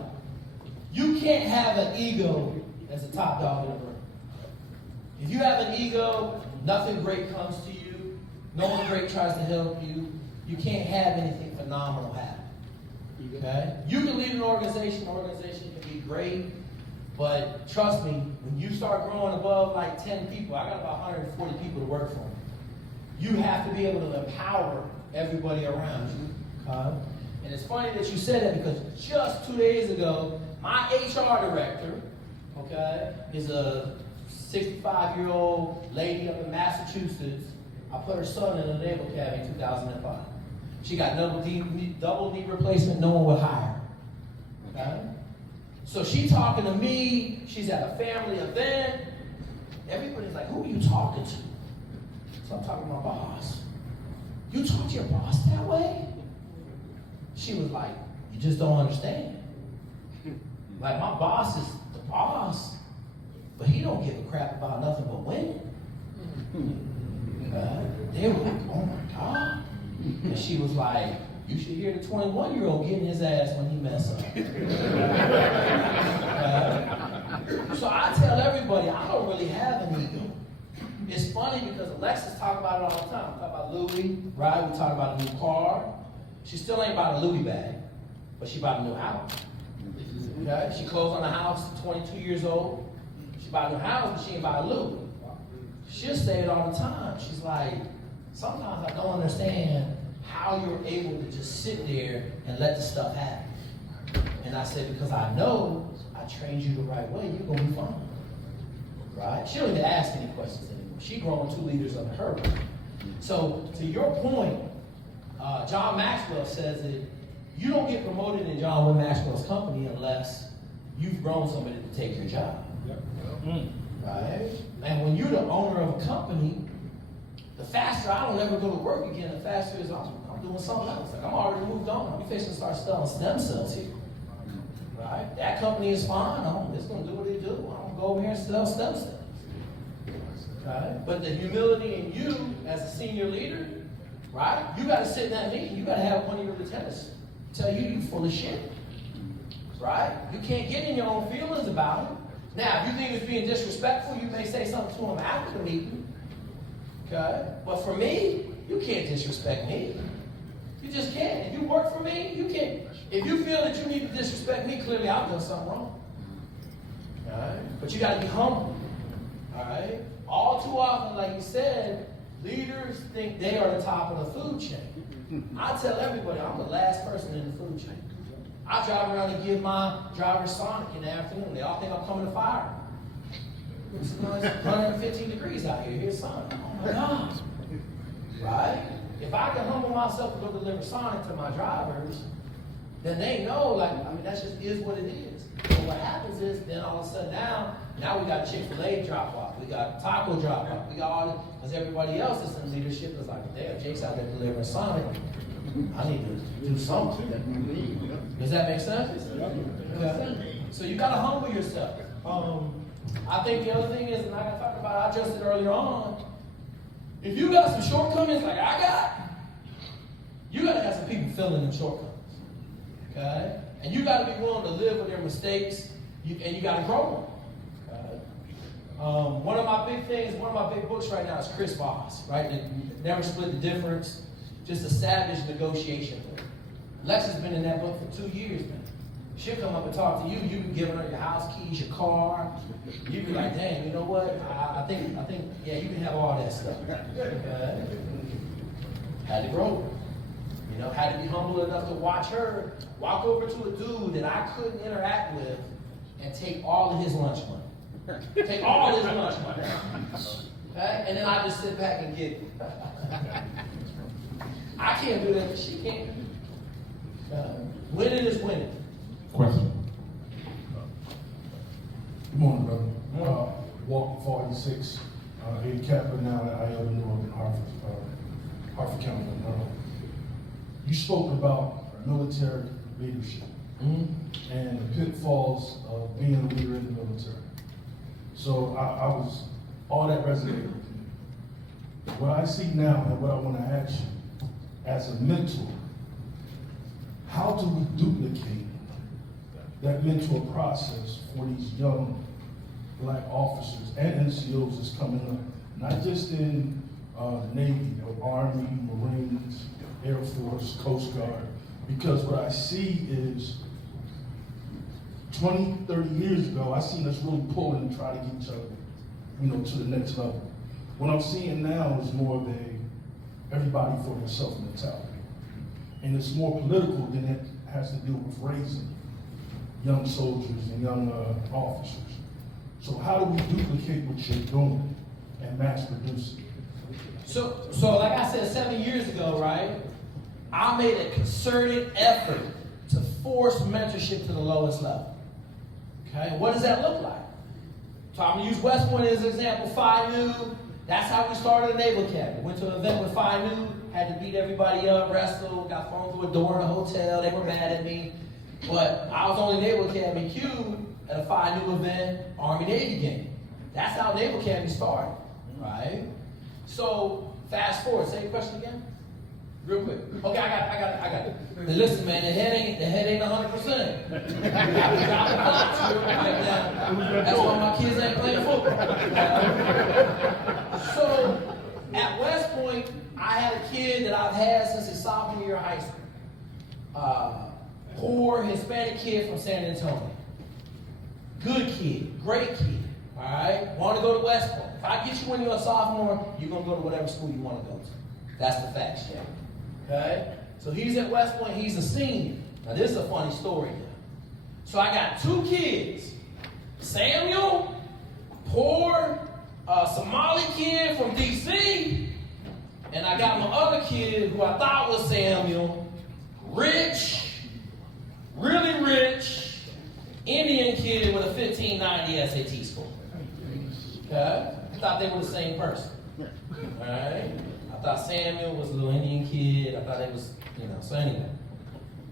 you can't have an ego as a top dog in the room. If you have an ego, nothing great comes to you. No one great tries to help you. You can't have anything phenomenal happen. Okay? You can lead an organization can be great, but trust me, when you start growing above like 10 people, I got about 140 people to work for me. You have to be able to empower everybody around you. Okay? And it's funny that you said that because just 2 days ago, my HR director, okay, is a 65-year-old lady up in Massachusetts. I put her son in the Naval Academy in 2005. She got double knee replacement, no one would hire her. Okay? So she talking to me, she's at a family event. Everybody's like, who are you talking to? So I'm talking to my boss. You talk to your boss that way? She was like, you just don't understand. Like, my boss is the boss, but he don't give a crap about nothing but winning. They were like, oh my God. And she was like, you should hear the 21-year-old getting his ass when he mess up. So I tell everybody, I don't really have an ego. It's funny because Alexis talk about it all the time. We talk about Louis, right? We talk about a new car. She still ain't bought a Louis bag, but she bought a new house. Okay? She closed on a house at 22 years old. She bought a new house, but she ain't bought a Louis. She'll say it all the time. She's like, sometimes I don't understand how you're able to just sit there and let the stuff happen. And I said, because I know I trained you the right way, you're going to be fine. Right? She don't even ask any questions anymore. She growing 2 leaders under her. So, to your point, John Maxwell says that you don't get promoted in John Wayne Maxwell's company unless you've grown somebody to take your job. Right? And when you're the owner of a company, the faster I don't ever go to work again, the faster is I'm doing something else. Like I'm already moved on. I'm fixing to start selling stem cells here. Right? That company is fine. It's going to do what they do. I'm going to go over here and sell stem cells. Right? But the humility in you as a senior leader, right? You got to sit in that meeting. You got to have one of your lieutenants tell you you're full of shit. Right? You can't get in your own feelings about it. Now, if you think it's being disrespectful, you may say something to him after the meeting. Okay? But for me, you can't disrespect me. You just can't. If you work for me, you can't. If you feel that you need to disrespect me, clearly I've done something wrong. All right? But you got to be humble. All right? All too often, like you said, leaders think they are the top of the food chain. I tell everybody I'm the last person in the food chain. I drive around and give my driver Sonic in the afternoon. They all think I'm coming to fire. It's 115 degrees out here. Here's Sonic. Oh my God. Right? If I can humble myself to go deliver Sonic to my drivers, then they know, that just is what it is. But what happens is, then all of a sudden now we got Chick-fil-A drop off. We got Taco drop off. We got all this, because everybody else that's in leadership is like, damn, Jake's out there delivering Sonic. I need to do something. Does that make sense? Okay. So you got to humble yourself. I think the other thing is, and like I talked about, I addressed it earlier on, if you got some shortcomings like I got, you got to have some people filling them shortcomings. Okay? And you got to be willing to live with their mistakes, and you got to grow them. Okay? One of my big books right now is Chris Voss, right? Never Split the Difference, just a savage negotiation book. Lex has been in that book for 2 years, man. She'll come up and talk to you. You be giving her your house keys, your car. You be like, dang, you know what? I think, yeah, you can have all that stuff. Okay? Had to grow. Had to be humble enough to watch her walk over to a dude that I couldn't interact with and take all of his lunch money. Take all his lunch money. Okay? And then I just sit back and get it. I can't do that, but she can't. Winning is winning. Question. Good morning, brother. Walker 46, a captain now at IO North in Hartford County. You spoke about military leadership and the pitfalls of being a leader in the military. So all that resonated with me. What I see now and what I want to ask you, as a mentor, how do we duplicate that mentor process for these young black officers and NCOs that's coming up, not just in the Navy, but Army, Marines, Air Force, Coast Guard? Because what I see is 20, 30 years ago, I seen us really pull and try to get each other, to the next level. What I'm seeing now is more of everybody for themselves mentality. And it's more political than it has to do with raising young soldiers and young officers. So how do we duplicate what you're doing and mass produce it? So like I said 7 years ago, right? I made a concerted effort to force mentorship to the lowest level. Okay, what does that look like? So I'm gonna use West Point as an example. Phi Nu, that's how we started the Naval Academy. Went to an event with Phi Nu, had to beat everybody up, wrestle, got thrown through a door in a hotel. They were mad at me. But I was only Naval Academy Q at a Phi Nu event, Army-Navy game. That's how Naval Academy started, right? So fast forward, say your question again. Real quick. Okay, I got it. But listen, man, the head ain't 100%. That's why my kids ain't playing football. So at West Point, I had a kid that I've had since his sophomore year of high school. Poor Hispanic kid from San Antonio. Good kid, great kid. All right, want to go to West Point. If I get you when you're a sophomore, you're gonna go to whatever school you want to go to. That's the facts, Jay. Okay? So he's at West Point, he's a senior. Now this is a funny story now. So I got 2 kids. Samuel, poor Somali kid from DC, and I got my other kid who I thought was Samuel, rich, really rich, Indian kid with a 1590 SAT score. Okay? I thought they were the same person. Alright? I thought Samuel was a little Indian kid. I thought they was, so anyway.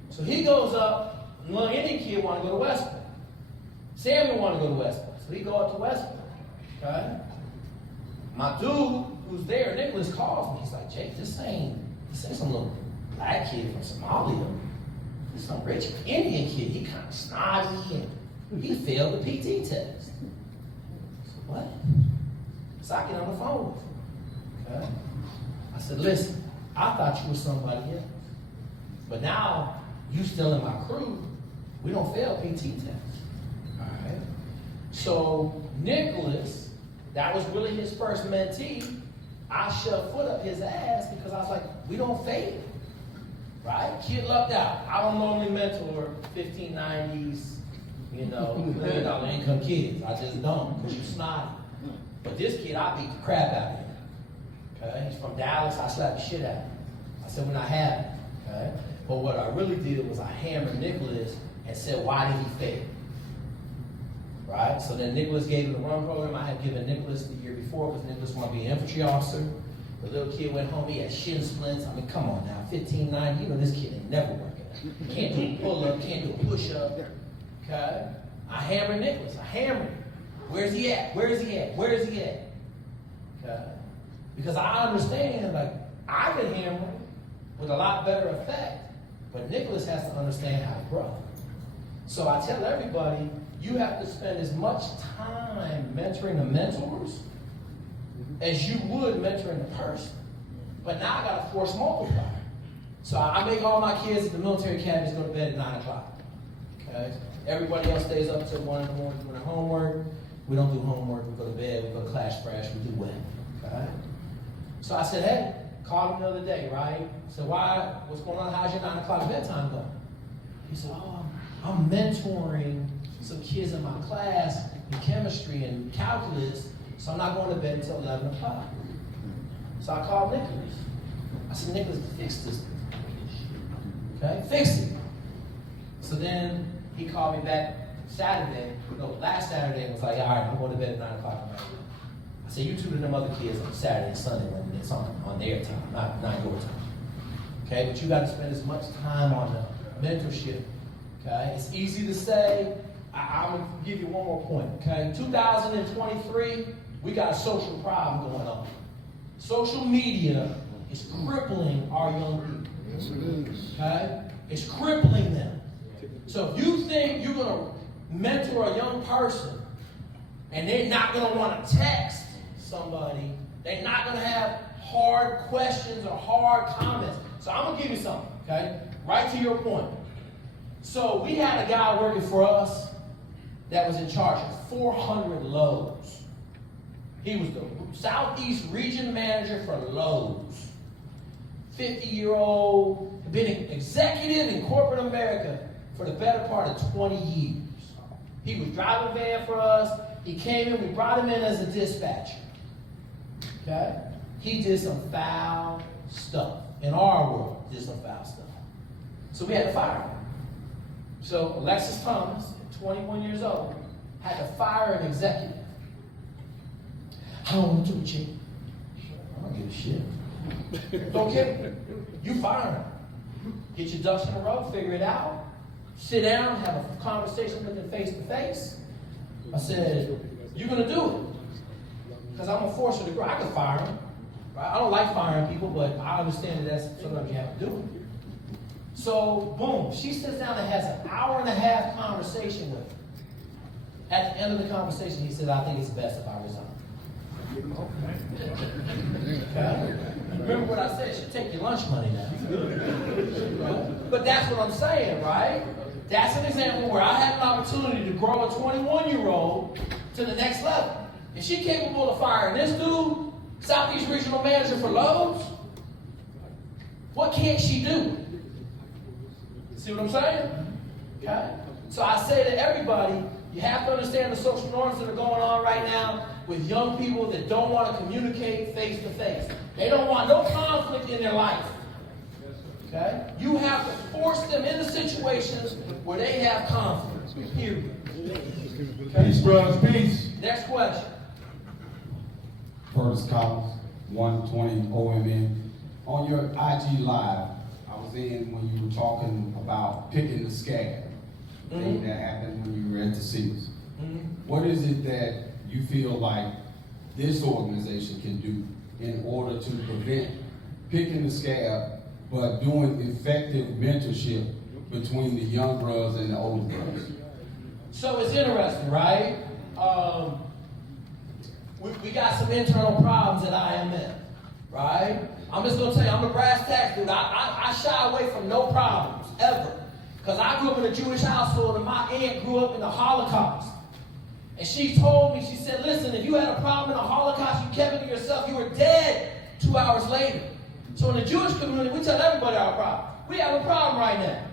So he goes up, the little Indian kid wanted to go to West Point. Samuel wanted to go to West Point. So he go up to West Point. Okay? My dude who's there, Nicholas, calls me. He's like, Jake, this ain't some little black kid from Somalia. This is some rich Indian kid. He kind of snotty and he failed the PT test. So what? So I get on the phone with him. Okay? I said, listen, I thought you were somebody else. But now you still in my crew. We don't fail PT tests. All right? So Nicholas, that was really his first mentee. I shoved foot up his ass because I was like, we don't fail. Right? Kid lucked out. I don't normally mentor 1590s, $1 million income kids. I just don't, because you're snotty. But this kid, I beat the crap out of him. Okay? He's from Dallas. I slapped the shit out of him. I said, we're not having it. Okay? But what I really did was I hammered Nicholas and said, why did he fail? Right? So then Nicholas gave him the run program I had given Nicholas the year before because Nicholas wanted to be an infantry officer. The little kid went home, he had shin splints. I mean, come on now, 1590, this kid ain't never working out. Can't do a pull-up, can't do a push-up. Okay? I hammered Nicholas. I hammered him. Where's he at? Where is he at? Where is he at? Okay? Because I understand, I can hammer him with a lot better effect, but Nicholas has to understand how to grow. So I tell everybody, you have to spend as much time mentoring the mentors as you would mentoring the person. But now I got a force multiplier. So I make all my kids at the military academies go to bed at 9 o'clock. Okay? Everybody else stays up till 1 in the morning doing their homework. We don't do homework, we go to bed, we go to class fresh, we do web. Okay? So I said, hey, called him the other day, right? I said, why? What's going on? How's your 9 o'clock bedtime going? He said, oh, I'm mentoring some kids in my class in chemistry and calculus, so I'm not going to bed until 11 o'clock. So I called Nicholas. I said, Nicholas, fix this. Okay? Fix it. So then he called me back Saturday, last Saturday, and was like, all right, I'm going to bed at 9 o'clock tonight. I said, you tutor them other kids on Saturday and Sunday when it's on their time, not your time. Okay? But you got to spend as much time on the mentorship. Okay? It's easy to say. I'm going to give you one more point. Okay? 2023, we got a social problem going on. Social media is crippling our young people. Yes, it is. Okay? It's crippling them. So if you think you're going to mentor a young person and they're not going to want to text somebody, they're not going to have hard questions or hard comments. So I'm going to give you something, okay? Right to your point. So we had a guy working for us that was in charge of 400 Lowe's. He was the Southeast region manager for Lowe's. 50-year-old, been an executive in corporate America for the better part of 20 years. He was driving a van for us. He came in, we brought him in as a dispatcher. Okay? He did some foul stuff. In our world, did some foul stuff. So we had to fire him. So Alexis Thomas, 21 years old, had to fire an executive. I don't want to do it, Chief. I don't give a shit. Okay? You fire him. Get your ducks in a row, figure it out. Sit down, have a conversation with him face to face. I said, you're going to do it. Because I'm going to force her to grow. I can fire him. Right? I don't like firing people, but I understand that that's sometimes you have to do it. So, boom, she sits down and has an hour-and-a-half conversation with him. At the end of the conversation, he said, I think it's best if I resign. Okay? Remember what I said, she'll take your lunch money now. Right? But that's what I'm saying, right? That's an example where I had an opportunity to grow a 21-year-old to the next level. Is she capable of firing this dude, Southeast Regional Manager for Lowe's? What can't she do? See what I'm saying? Okay? So I say to everybody, you have to understand the social norms that are going on right now with young people that don't want to communicate face to face. They don't want no conflict in their life. Okay? You have to force them into situations where they have conflict. Period. Okay? Peace, brothers, peace. Next question. Curtis Collins, 120 OMN. On your IG Live, I was in when you were talking about picking the scab. Thing that happened when you were at the Seals. What is it that you feel like this organization can do in order to prevent picking the scab, but doing effective mentorship between the young brothers and the older brothers? So it's interesting, right? We got some internal problems at IMF, right? I'm just going to tell you, I'm a brass tacks dude. I shy away from no problems, ever. Because I grew up in a Jewish household and my aunt grew up in the Holocaust. And she told me, she said, listen, if you had a problem in the Holocaust, you kept it to yourself, you were dead 2 hours later. So in the Jewish community, we tell everybody our problem. We have a problem right now.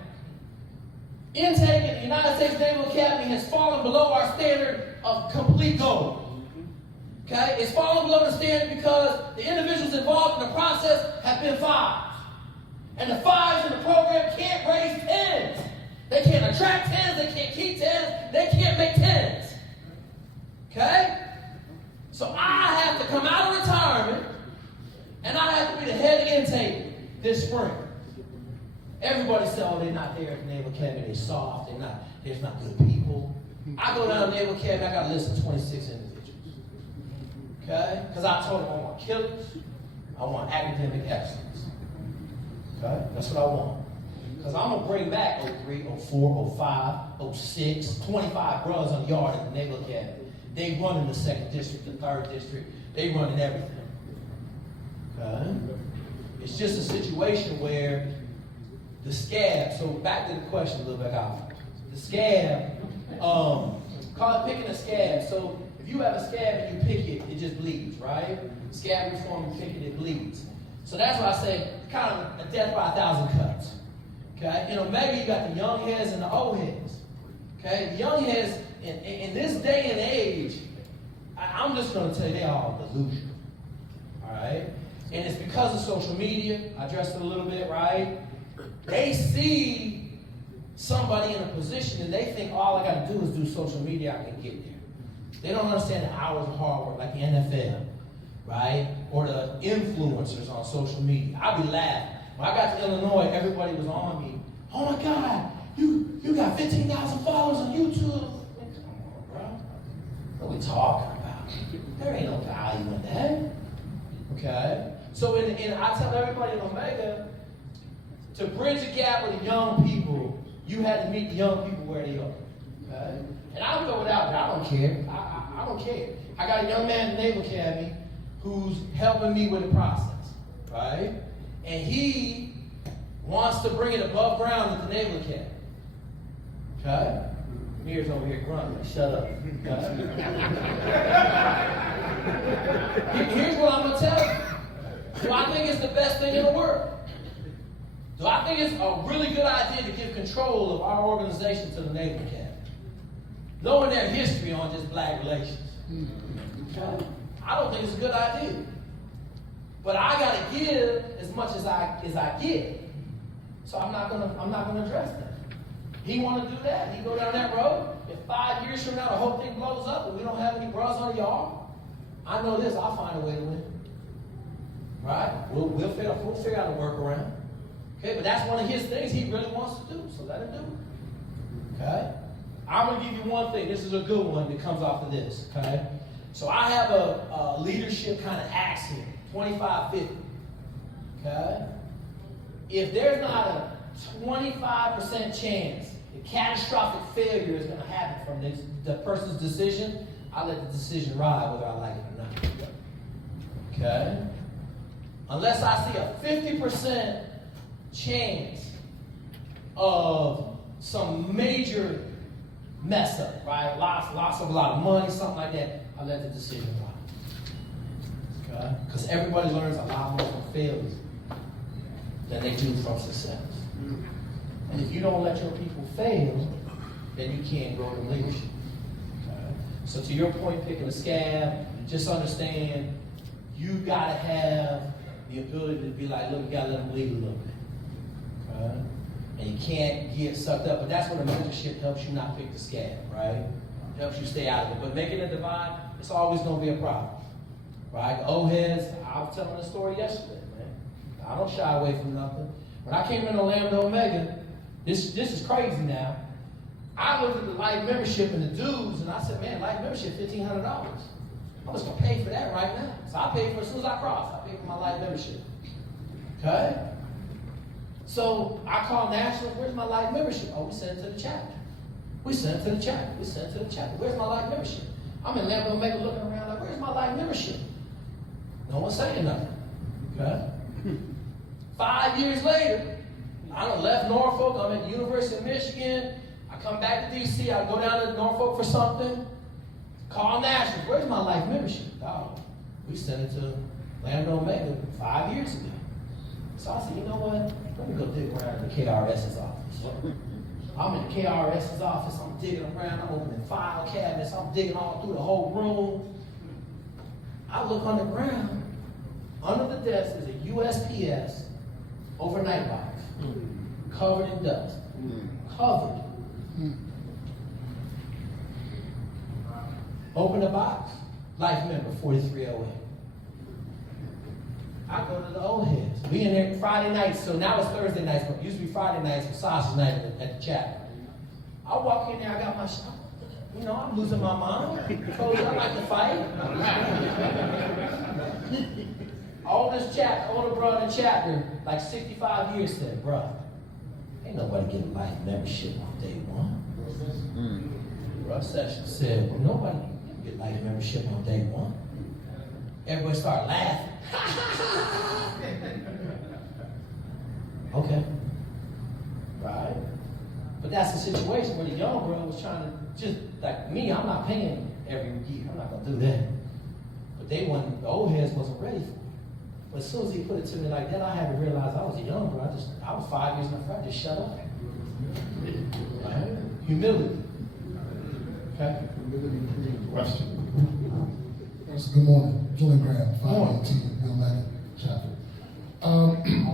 Intake in the United States Naval Academy has fallen below our standard of complete gold. Okay? It's fallen below the standard because the individuals involved in the process have been fives. And the fives in the program can't raise tens. They can't attract tens, they can't keep tens, they can't make tens. Okay? So I have to come out of retirement and I have to be the head intake this spring. Everybody said, oh, they're not there at the Naval Academy, they're soft, there's not good people. I go down to the Naval Academy, I got a list of 26 individuals. Okay? Because I told them I want killers, I want academic excellence. Okay? That's what I want. Because I'm going to bring back 03, 04, 05, 06, 25 brothers on the yard at the Naval Academy. They run in the 2nd District, the 3rd District. They run in everything. Okay? It's just a situation where the scab, so back to the question a little bit out. The scab, call it picking a scab. So if you have a scab and you pick it, it just bleeds, right? Scab reform, you pick it, it bleeds. So that's why I say kind of a death by 1,000 cuts. Okay? In Omega, you got the young heads and the old heads. Okay? The young heads, in this day and age, I'm just going to tell you, they're all delusional. All right? And it's because of social media. I addressed it a little bit, right? They see somebody in a position and they think all I got to do is do social media, I can get there. They don't understand the hours of hard work like the NFL, right? Or the influencers on social media. I'd be laughing. When I got to Illinois, everybody was on me. Oh my God, you got 15,000 followers on YouTube. Come on, bro. What are we talking about? There ain't no value in that. Okay? So I tell everybody in Omega, to bridge the gap with the young people, you had to meet the young people where they are. Okay? And I'll go without it. I don't care. I don't care. I got a young man in the Naval Academy who's helping me with the process. Right? And he wants to bring it above ground at the Naval Academy. Okay? Amir's over here grunting. Shut up. Okay? Here's what I'm going to tell you. Do I think it's the best thing in the world? Do I think it's a really good idea to give control of our organization to the Naval Academy? Knowing their history on just black relations. Okay? I don't think it's a good idea. But I gotta give as much as I give. So I'm not gonna address that. He wanna do that, he go down that road. If 5 years from now the whole thing blows up and we don't have any bras on the yard, I know this, I'll find a way to win. Right? We'll figure out a workaround. Okay, but that's one of his things he really wants to do, so let him do it. Okay? I'm going to give you one thing. This is a good one that comes off of this. Okay? So I have a leadership kind of axiom, 25-50. Okay? If there's not a 25% chance that catastrophic failure is going to happen from the person's decision, I let the decision ride whether I like it or not. Okay? Unless I see a 50% chance of some major mess up, right? Loss of a lot of money, something like that, I let the decision ride. Okay? Because everybody learns a lot more from failures than they do from success. And if you don't let your people fail, then you can't grow the leadership. Okay? So to your point, picking a scab, just understand you gotta have the ability to be like, look, you gotta let them lead a little bit. Okay? And you can't get sucked up. But that's when the mentorship helps you not pick the scab, right? It helps you stay out of it. But making a divide, it's always gonna be a problem. Right? Old heads, I was telling a story yesterday, man. I don't shy away from nothing. When I came into Lambda Omega, this is crazy now. I looked at the life membership and the dues, and I said, man, life membership, $1,500. I'm just gonna pay for that right now. So I paid for it as soon as I crossed. I paid for my life membership. Okay? So I called National, where's my life membership? Oh, we sent it to the chapter. We sent it to the chapter. We sent it to the chapter. Where's my life membership? I'm in Lambda Omega looking around like, where's my life membership? No one's saying nothing. Okay? 5 years later, I done left Norfolk. I'm at the University of Michigan. I come back to DC. I go down to Norfolk for something. Call National. Where's my life membership? Oh, we sent it to Lambda Omega 5 years ago. So I said, you know what? Let me go dig around in the KRS's office. I'm in the KRS's office. I'm digging around. I'm opening file cabinets. I'm digging all through the whole room. I look on the ground. Under the desk is a USPS overnight box, covered in dust. Covered. Open the box. Life member 4308. I go to the old heads. We in there Friday nights, so now it's Thursday nights, but it used to be Friday nights for sausage night at the chapter. I walk in there, I got my shot. You know, I'm losing my mind. Told you I like to fight. Oldest chapter, older brother in the chapter, like 65 years said, bro, ain't nobody getting life membership on day one. Russ Sessions said, well, nobody get life membership on day one. Everybody started laughing. Okay. Right? But that's the situation where the young bro was trying to just, like me, I'm not paying every year. I'm not going to do that. But the old heads wasn't ready for it. But as soon as he put it to me like that, I had to realize I was a young bro. I was 5 years in front. I just shut up. Right? Humility. Okay? Question. Good morning. Julian Graham, 518 Bill Manning Chapter. I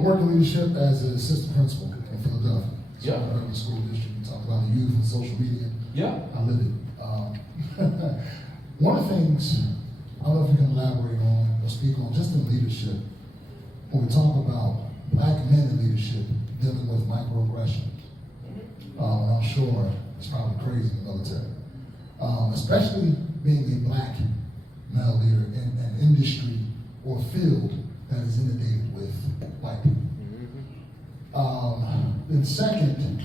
work in leadership as an assistant principal in Philadelphia. So Yeah. I work in the school district. We talk about the youth and social media. Yeah. I live it. One of the things I don't know if you can elaborate on or speak on just in leadership, when we talk about black men in leadership dealing with microaggressions. I'm sure it's probably crazy in the military. Especially being a black male leader in an industry or field that is inundated with white people. Then second,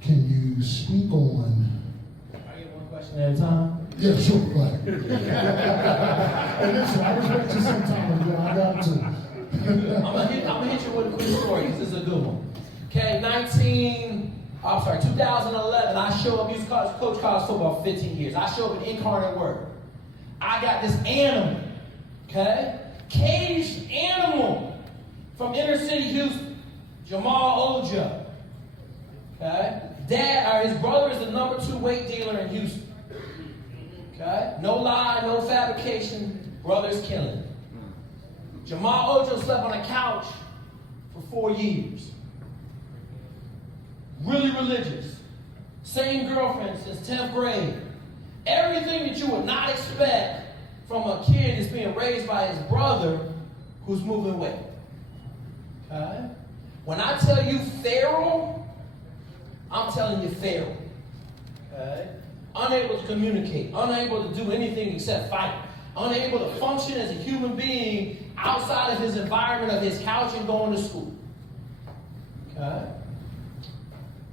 can you speak on... I get one question at a time. Yeah, sure, go ahead. And listen, I was waiting some time ago, I got to. I'm gonna hit you with a quick story because this is a good one. Okay, 2011, I show up, used to coach college football for 15 years. I show up in Incarnate Word. I got this animal, okay? Caged animal from inner city Houston, Jamal Ojo. Okay? His brother is the #2 weight dealer in Houston. Okay? No lie, no fabrication, brother's killing. Jamal Ojo slept on a couch for 4 years. Really religious. Same girlfriend since 10th grade. Everything that you would not expect from a kid is being raised by his brother who's moving weight. Okay? When I tell you feral, I'm telling you feral. Okay? Unable to communicate, unable to do anything except fight, unable to function as a human being outside of his environment of his couch and going to school. Okay?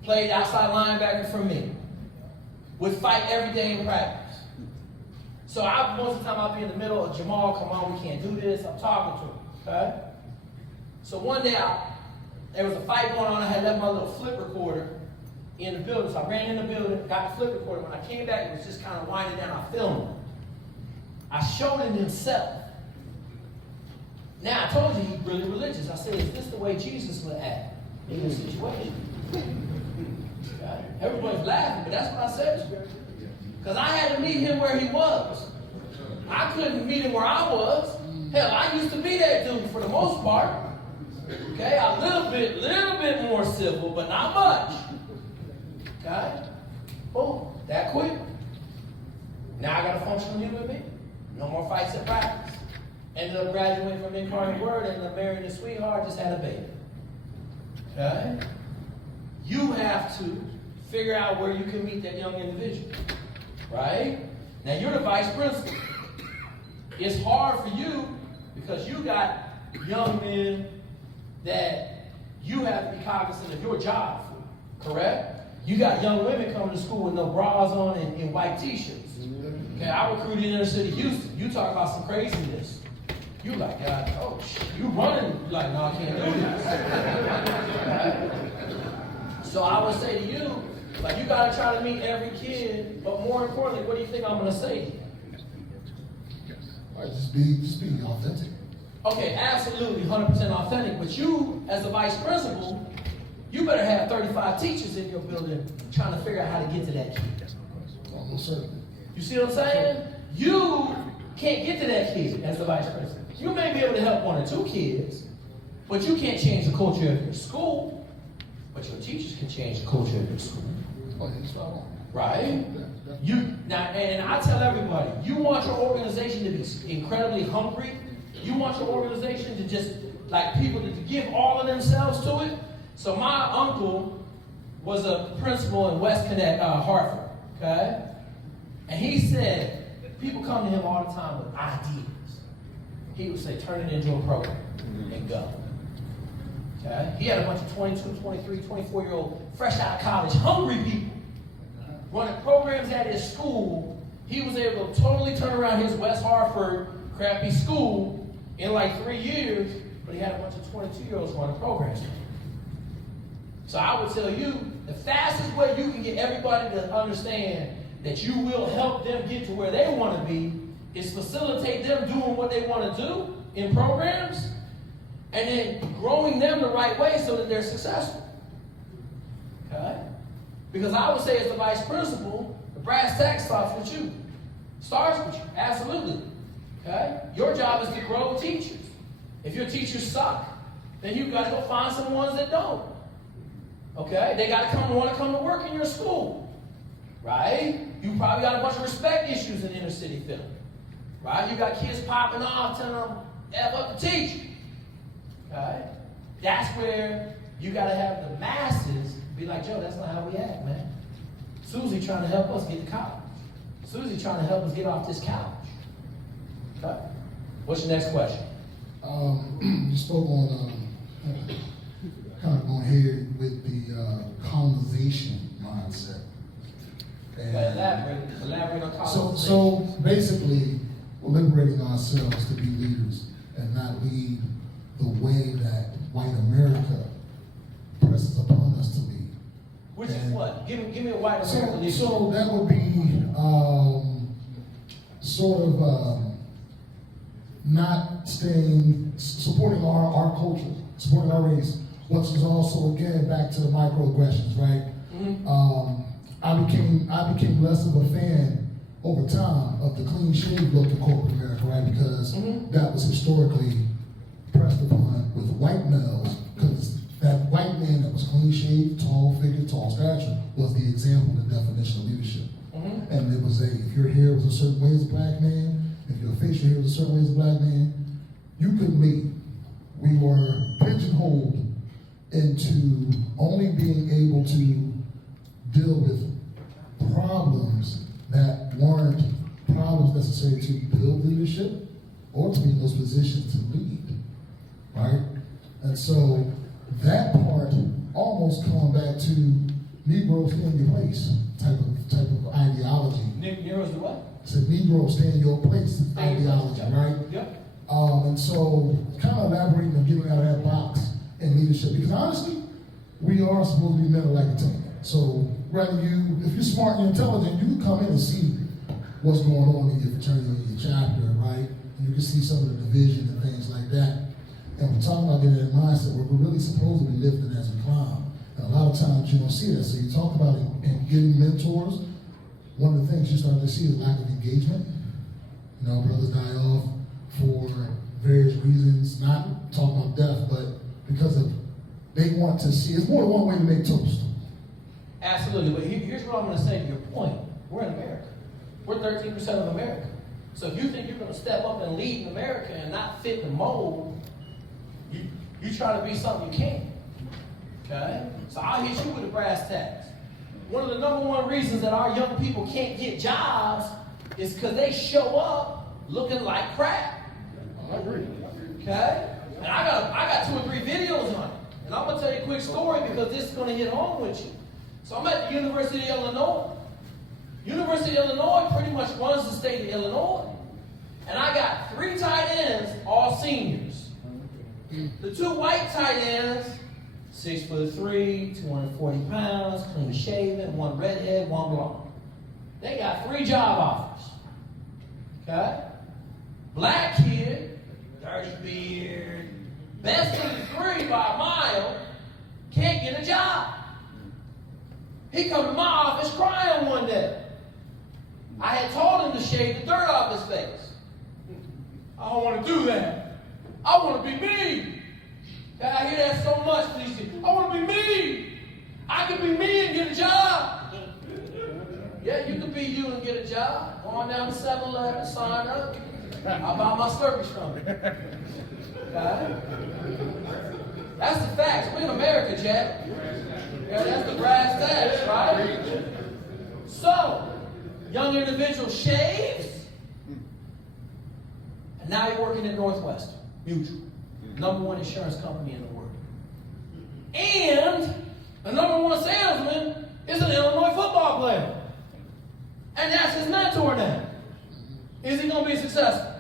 Played outside linebacker for me. Would fight every day in practice. So most of the time I'll be in the middle of Jamal, come on, we can't do this. I'm talking to him. Okay? So one day there was a fight going on. I had left my little flip recorder in the building. So I ran in the building, got the flip recorder. When I came back, it was just kind of winding down. I filmed him. I showed him himself. Now, I told you he's really religious. I said, is this the way Jesus would act in this situation? Okay. Everybody's laughing, but that's what I said. Because I had to meet him where he was. I couldn't meet him where I was. Hell, I used to be that dude for the most part. Okay, a little bit more civil, but not much. Okay? Boom, that quick. Now I got a functional human being. No more fights at practice. Ended up graduating from Incarnate Word, ended up marrying a sweetheart, just had a baby. Okay? You have to figure out where you can meet that young individual. Right? Now you're the vice principal. It's hard for you because you got young men that you have to be cognizant of your job for. Correct? You got young women coming to school with no bras on and white t-shirts. Okay, I recruited in inner city Houston. You talk about some craziness. You like, God, oh, you running. You're like, no, I can't do this. Right? So I would say to you, like, you got to try to meet every kid, but more importantly, what do you think I'm going to say? All right, just be authentic. Okay, absolutely, 100% authentic. But you, as the vice principal, you better have 35 teachers in your building trying to figure out how to get to that kid. Almost certainly. You see what I'm saying? You can't get to that kid as the vice principal. You may be able to help one or two kids, but you can't change the culture of your school. But your teachers can change the culture of your school. Oh, yeah, that's right on. Right? You now, and I tell everybody, you want your organization to be incredibly hungry. You want your organization to just like people to give all of themselves to it. So my uncle was a principal in West Connect, Hartford. Okay, and he said people come to him all the time with ideas. He would say, turn it into a program and go. Okay, he had a bunch of 22, 23, 24-year-old, fresh out of college, hungry people running programs at his school. He was able to totally turn around his West Hartford crappy school in like 3 years, but he had a bunch of 22-year-olds running programs. So I would tell you, the fastest way you can get everybody to understand that you will help them get to where they want to be is facilitate them doing what they want to do in programs and then growing them the right way so that they're successful. Okay? Because I would say as the vice principal, the brass tacks starts with you. Starts with you, absolutely. Okay? Your job is to grow teachers. If your teachers suck, then you've got to go find some ones that don't. Okay? They got to want to come to work in your school. Right? You probably got a bunch of respect issues in inner city Philly. Right? You got kids popping off telling them, F up the teacher. Okay? That's where you got to have the masses be like, Joe, that's not how we act, man. Susie trying to help us get to college. Susie trying to help us get off this couch. Okay? What's your next question? You spoke on kind of going ahead with the colonization mindset. And elaborate on colonization. So basically, we're liberating ourselves to be leaders and not lead the way that white America presses upon us to lead. Which is what? Give me a white American leadership. So that would be not supporting our culture, supporting our race, which is also, again, back to the microaggressions, right? Mm-hmm. I became less of a fan over time of the clean shave look in corporate America, right? Because that was historically pressed upon with white males, because that white man that was clean shaved, tall figure, tall stature, was the example, the definition of leadership. Mm-hmm. And it was if your hair was a certain way as a black man, if your facial hair was a certain way as a black man, you couldn't lead. We were pigeonholed into only being able to deal with problems that weren't problems necessary to build leadership or to be in those positions to lead, right? And so that part almost coming back to Negro stay in your place type of ideology. Negroes do what? It's a Negro stay in your place ideology, right? Yep. And so kind of elaborating and getting out of that box in leadership, because honestly, we are supposed to be men of like a team. So if you're smart and intelligent, you can come in and see what's going on in your fraternity or your chapter, right? And you can see some of the division and things like that. And we're talking about getting that mindset where we're really supposed to be lifting as we climb. And a lot of times you don't see that. So you talk about it in getting mentors. One of the things you start to see is lack of engagement. You know, brothers die off for various reasons, not talking about death, but because of they want to see. It's more than one way to make toast. Absolutely, but here's what I'm going to say to your point. We're in America. We're 13% of America. So if you think you're going to step up and lead in America and not fit the mold, you try to be something you can't. Okay? So I'll hit you with the brass tacks. One of the number one reasons that our young people can't get jobs is because they show up looking like crap. I agree. Okay? And I got 2 or 3 videos on it. And I'm going to tell you a quick story because this is going to hit home with you. So I'm at the University of Illinois. University of Illinois pretty much runs the state of Illinois. And I got 3 tight ends, all seniors. The 2 white tight ends, 6'3", 240 pounds, clean shaven, 1 redhead, 1 blonde. They got 3 job offers. Okay? Black kid, dirty beard, best of the 3 by a mile, can't get a job. He come to my office crying one day. I had told him to shave the dirt off his face. I don't want to do that. I want to be me. I hear that so much these days. I want to be me. I can be me and get a job. Yeah, you can be you and get a job. Go on down to 7-Eleven, sign up. I'll buy my Slurpee from you. Okay? That's the facts. We're in America, Jack. Yeah, that's the brass tacks, right? So, young individual shaves, and now you're working at Northwestern Mutual, #1 insurance company in the world. And the #1 salesman is an Illinois football player. And that's his mentor now. Is he going to be successful?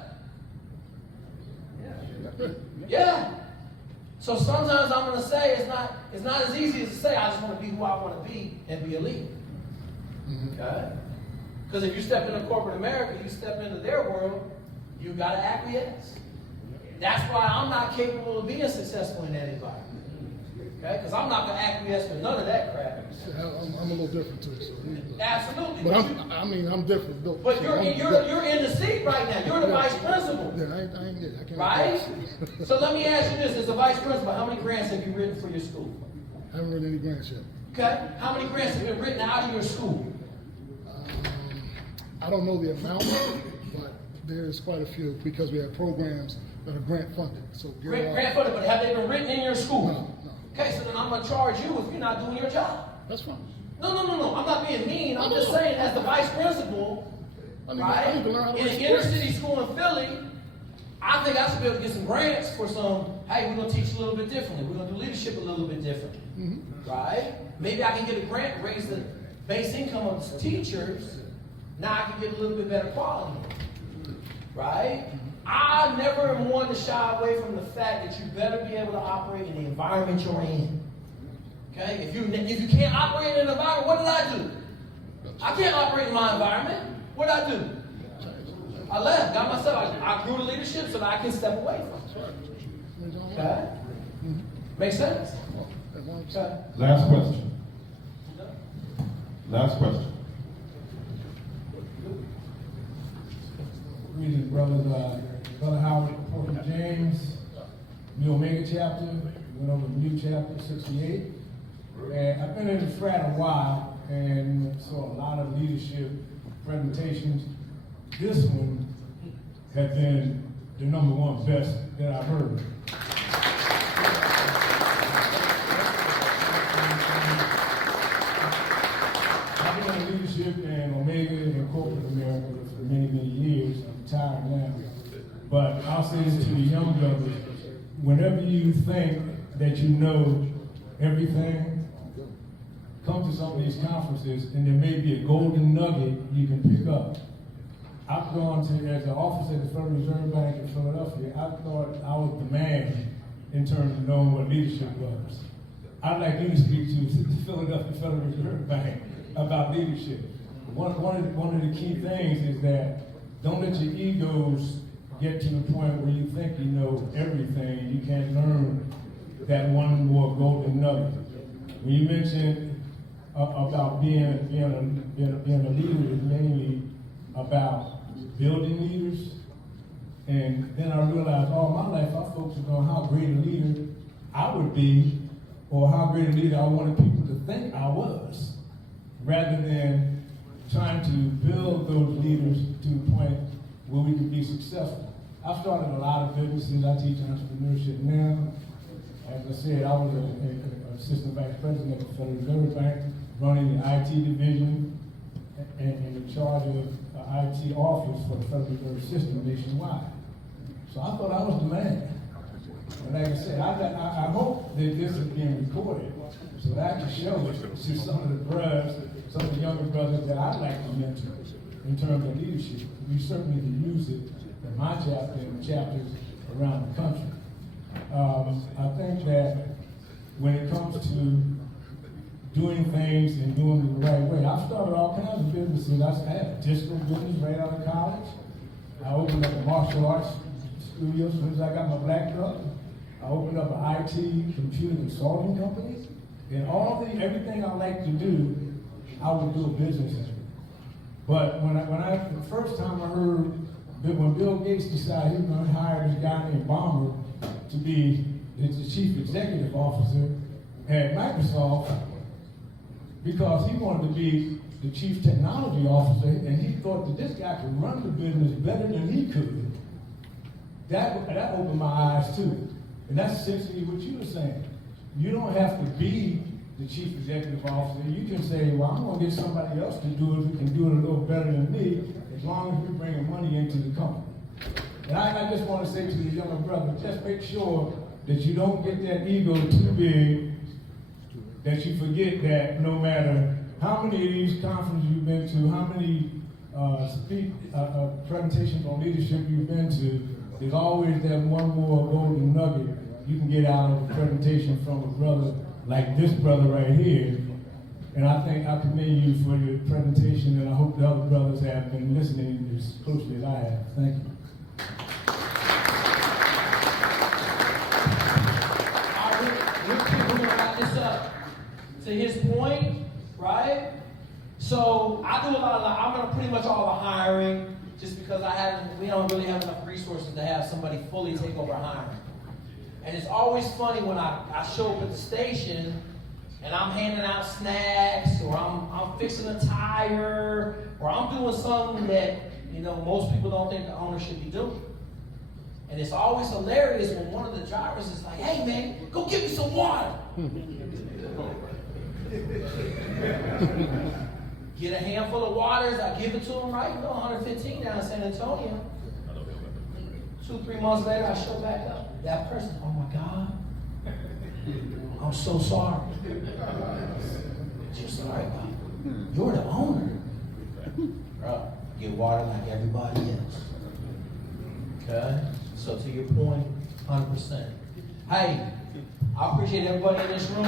Yeah. So sometimes I'm going to say it's not as easy as to say I just want to be who I want to be and be a leader. Okay? Because if you step into corporate America, you step into their world, you got to acquiesce. That's why I'm not capable of being successful in that environment. Okay? Because I'm not going to acquiesce for none of that crap. I'm a little different too. So. Absolutely. But I'm different. But you're in the seat right now. You're the vice principal. Yeah, I ain't it. I can't. Right? So let me ask you this: as a vice principal, how many grants have you written for your school? I haven't written any grants yet. Okay. How many grants have been written out of your school? I don't know the amount, but there's quite a few because we have programs that are grant funded. So Grant funded, but have they been written in your school? No. Okay, so then I'm going to charge you if you're not doing your job. That's fine. No. I'm not being mean. I'm just saying, as the vice principal, I need to learn how to in an inner city school in Philly, I think I should be able to get some grants for some, hey, we're going to teach a little bit differently. We're going to do leadership a little bit differently. Right? Maybe I can get a grant and raise the base income of the teachers. Now I can get a little bit better quality. Right? I never am one to shy away from the fact that you better be able to operate in the environment you're in. Okay? If you can't operate in an environment, what did I do? I can't operate in my environment. What did I do? I left, got myself. I grew the leadership so that I can step away from it. Okay? Makes sense? Okay. Last question. Last question. Greetings, brothers. Brother Howard, Portland James, Mu Omega chapter, went over Mu chapter 68. And I've been in the frat a while and saw a lot of leadership presentations. This one has been the #1 best that I've heard. I've been in leadership and Omega and corporate America for many, many years. I'm retired now. But I'll say this to the young brothers, whenever you think that you know everything, come to some of these conferences and there may be a golden nugget you can pick up. I've gone to, as an officer at the Federal Reserve Bank in Philadelphia, I thought I was the man in terms of knowing what leadership was. I'd like you to speak to the Philadelphia Federal Reserve Bank about leadership. One of the key things is that don't let your egos get to the point where you think you know everything, you can't learn that one more golden nugget. When you mentioned about being a leader is mainly about building leaders, and then I realized all my life I focused on how great a leader I would be, or how great a leader I wanted people to think I was, rather than trying to build those leaders to the point where we can be successful. I've started a lot of businesses. I teach entrepreneurship now. As I said, I was an assistant vice president of the Federal Reserve Bank, running the IT division and in charge of the IT office for the Federal Reserve System nationwide. So I thought I was the man. And like I said, I hope that this is being recorded so that I can show it to some of the brothers, some of the younger brothers that I'd like to mentor in terms of leadership. We certainly can use it in my chapter and the chapters around the country. I think that when it comes to doing things and doing it the right way, I've started all kinds of businesses. I had a disco business right out of college. I opened up a martial arts studio as soon as I got my black belt. I opened up an IT computer consulting company. And everything I like to do, I would do a business in. But the first time I heard when Bill Gates decided he was going to hire this guy named Balmer to be the chief executive officer at Microsoft, because he wanted to be the chief technology officer, and he thought that this guy could run the business better than he could. That opened my eyes too. And that's essentially what you were saying. You don't have to be the chief executive officer. You can say, well, I'm going to get somebody else to do it who can do it a little better than me, as long as we're bringing money into the company. And I just want to say to the younger brother, just make sure that you don't get that ego too big, that you forget that no matter how many of these conferences you've been to, how many presentations on leadership you've been to, there's always that one more golden nugget you can get out of a presentation from a brother like this brother right here. And I think I commend you for your presentation, and I hope the other brothers have been listening as closely as I have. Thank you. We're going to wrap this up. To his point, right? So I do I'm going to pretty much all the hiring, just because we don't really have enough resources to have somebody fully take over hiring. And it's always funny when I show up at the station and I'm handing out snacks, or I'm fixing a tire, or I'm doing something that, most people don't think the owner should be doing. And it's always hilarious when one of the drivers is like, hey man, go get me some water. Get a handful of waters, I give it to him, right? 115 down in San Antonio. 2-3 months later, I show back up. That person, oh my God, I'm so sorry. What you sorry about? You're the owner. Bro, get water like everybody else. Okay? So to your point, 100%. Hey, I appreciate everybody in this room.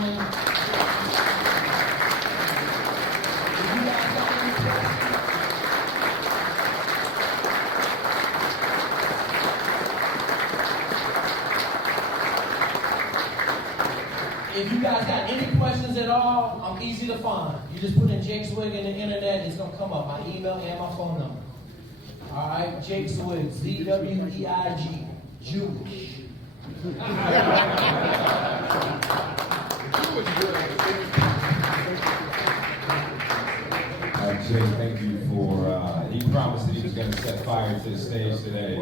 If you guys got any questions at all, I'm easy to find. You just put in Jake Swig in the internet, it's going to come up. My email and my phone number. All right, Jake Swig, Z-W-E-I-G, Jewish. Jay, thank you for, he promised that he was going to set fire to the stage today,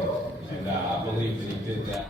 and I believe that he did that.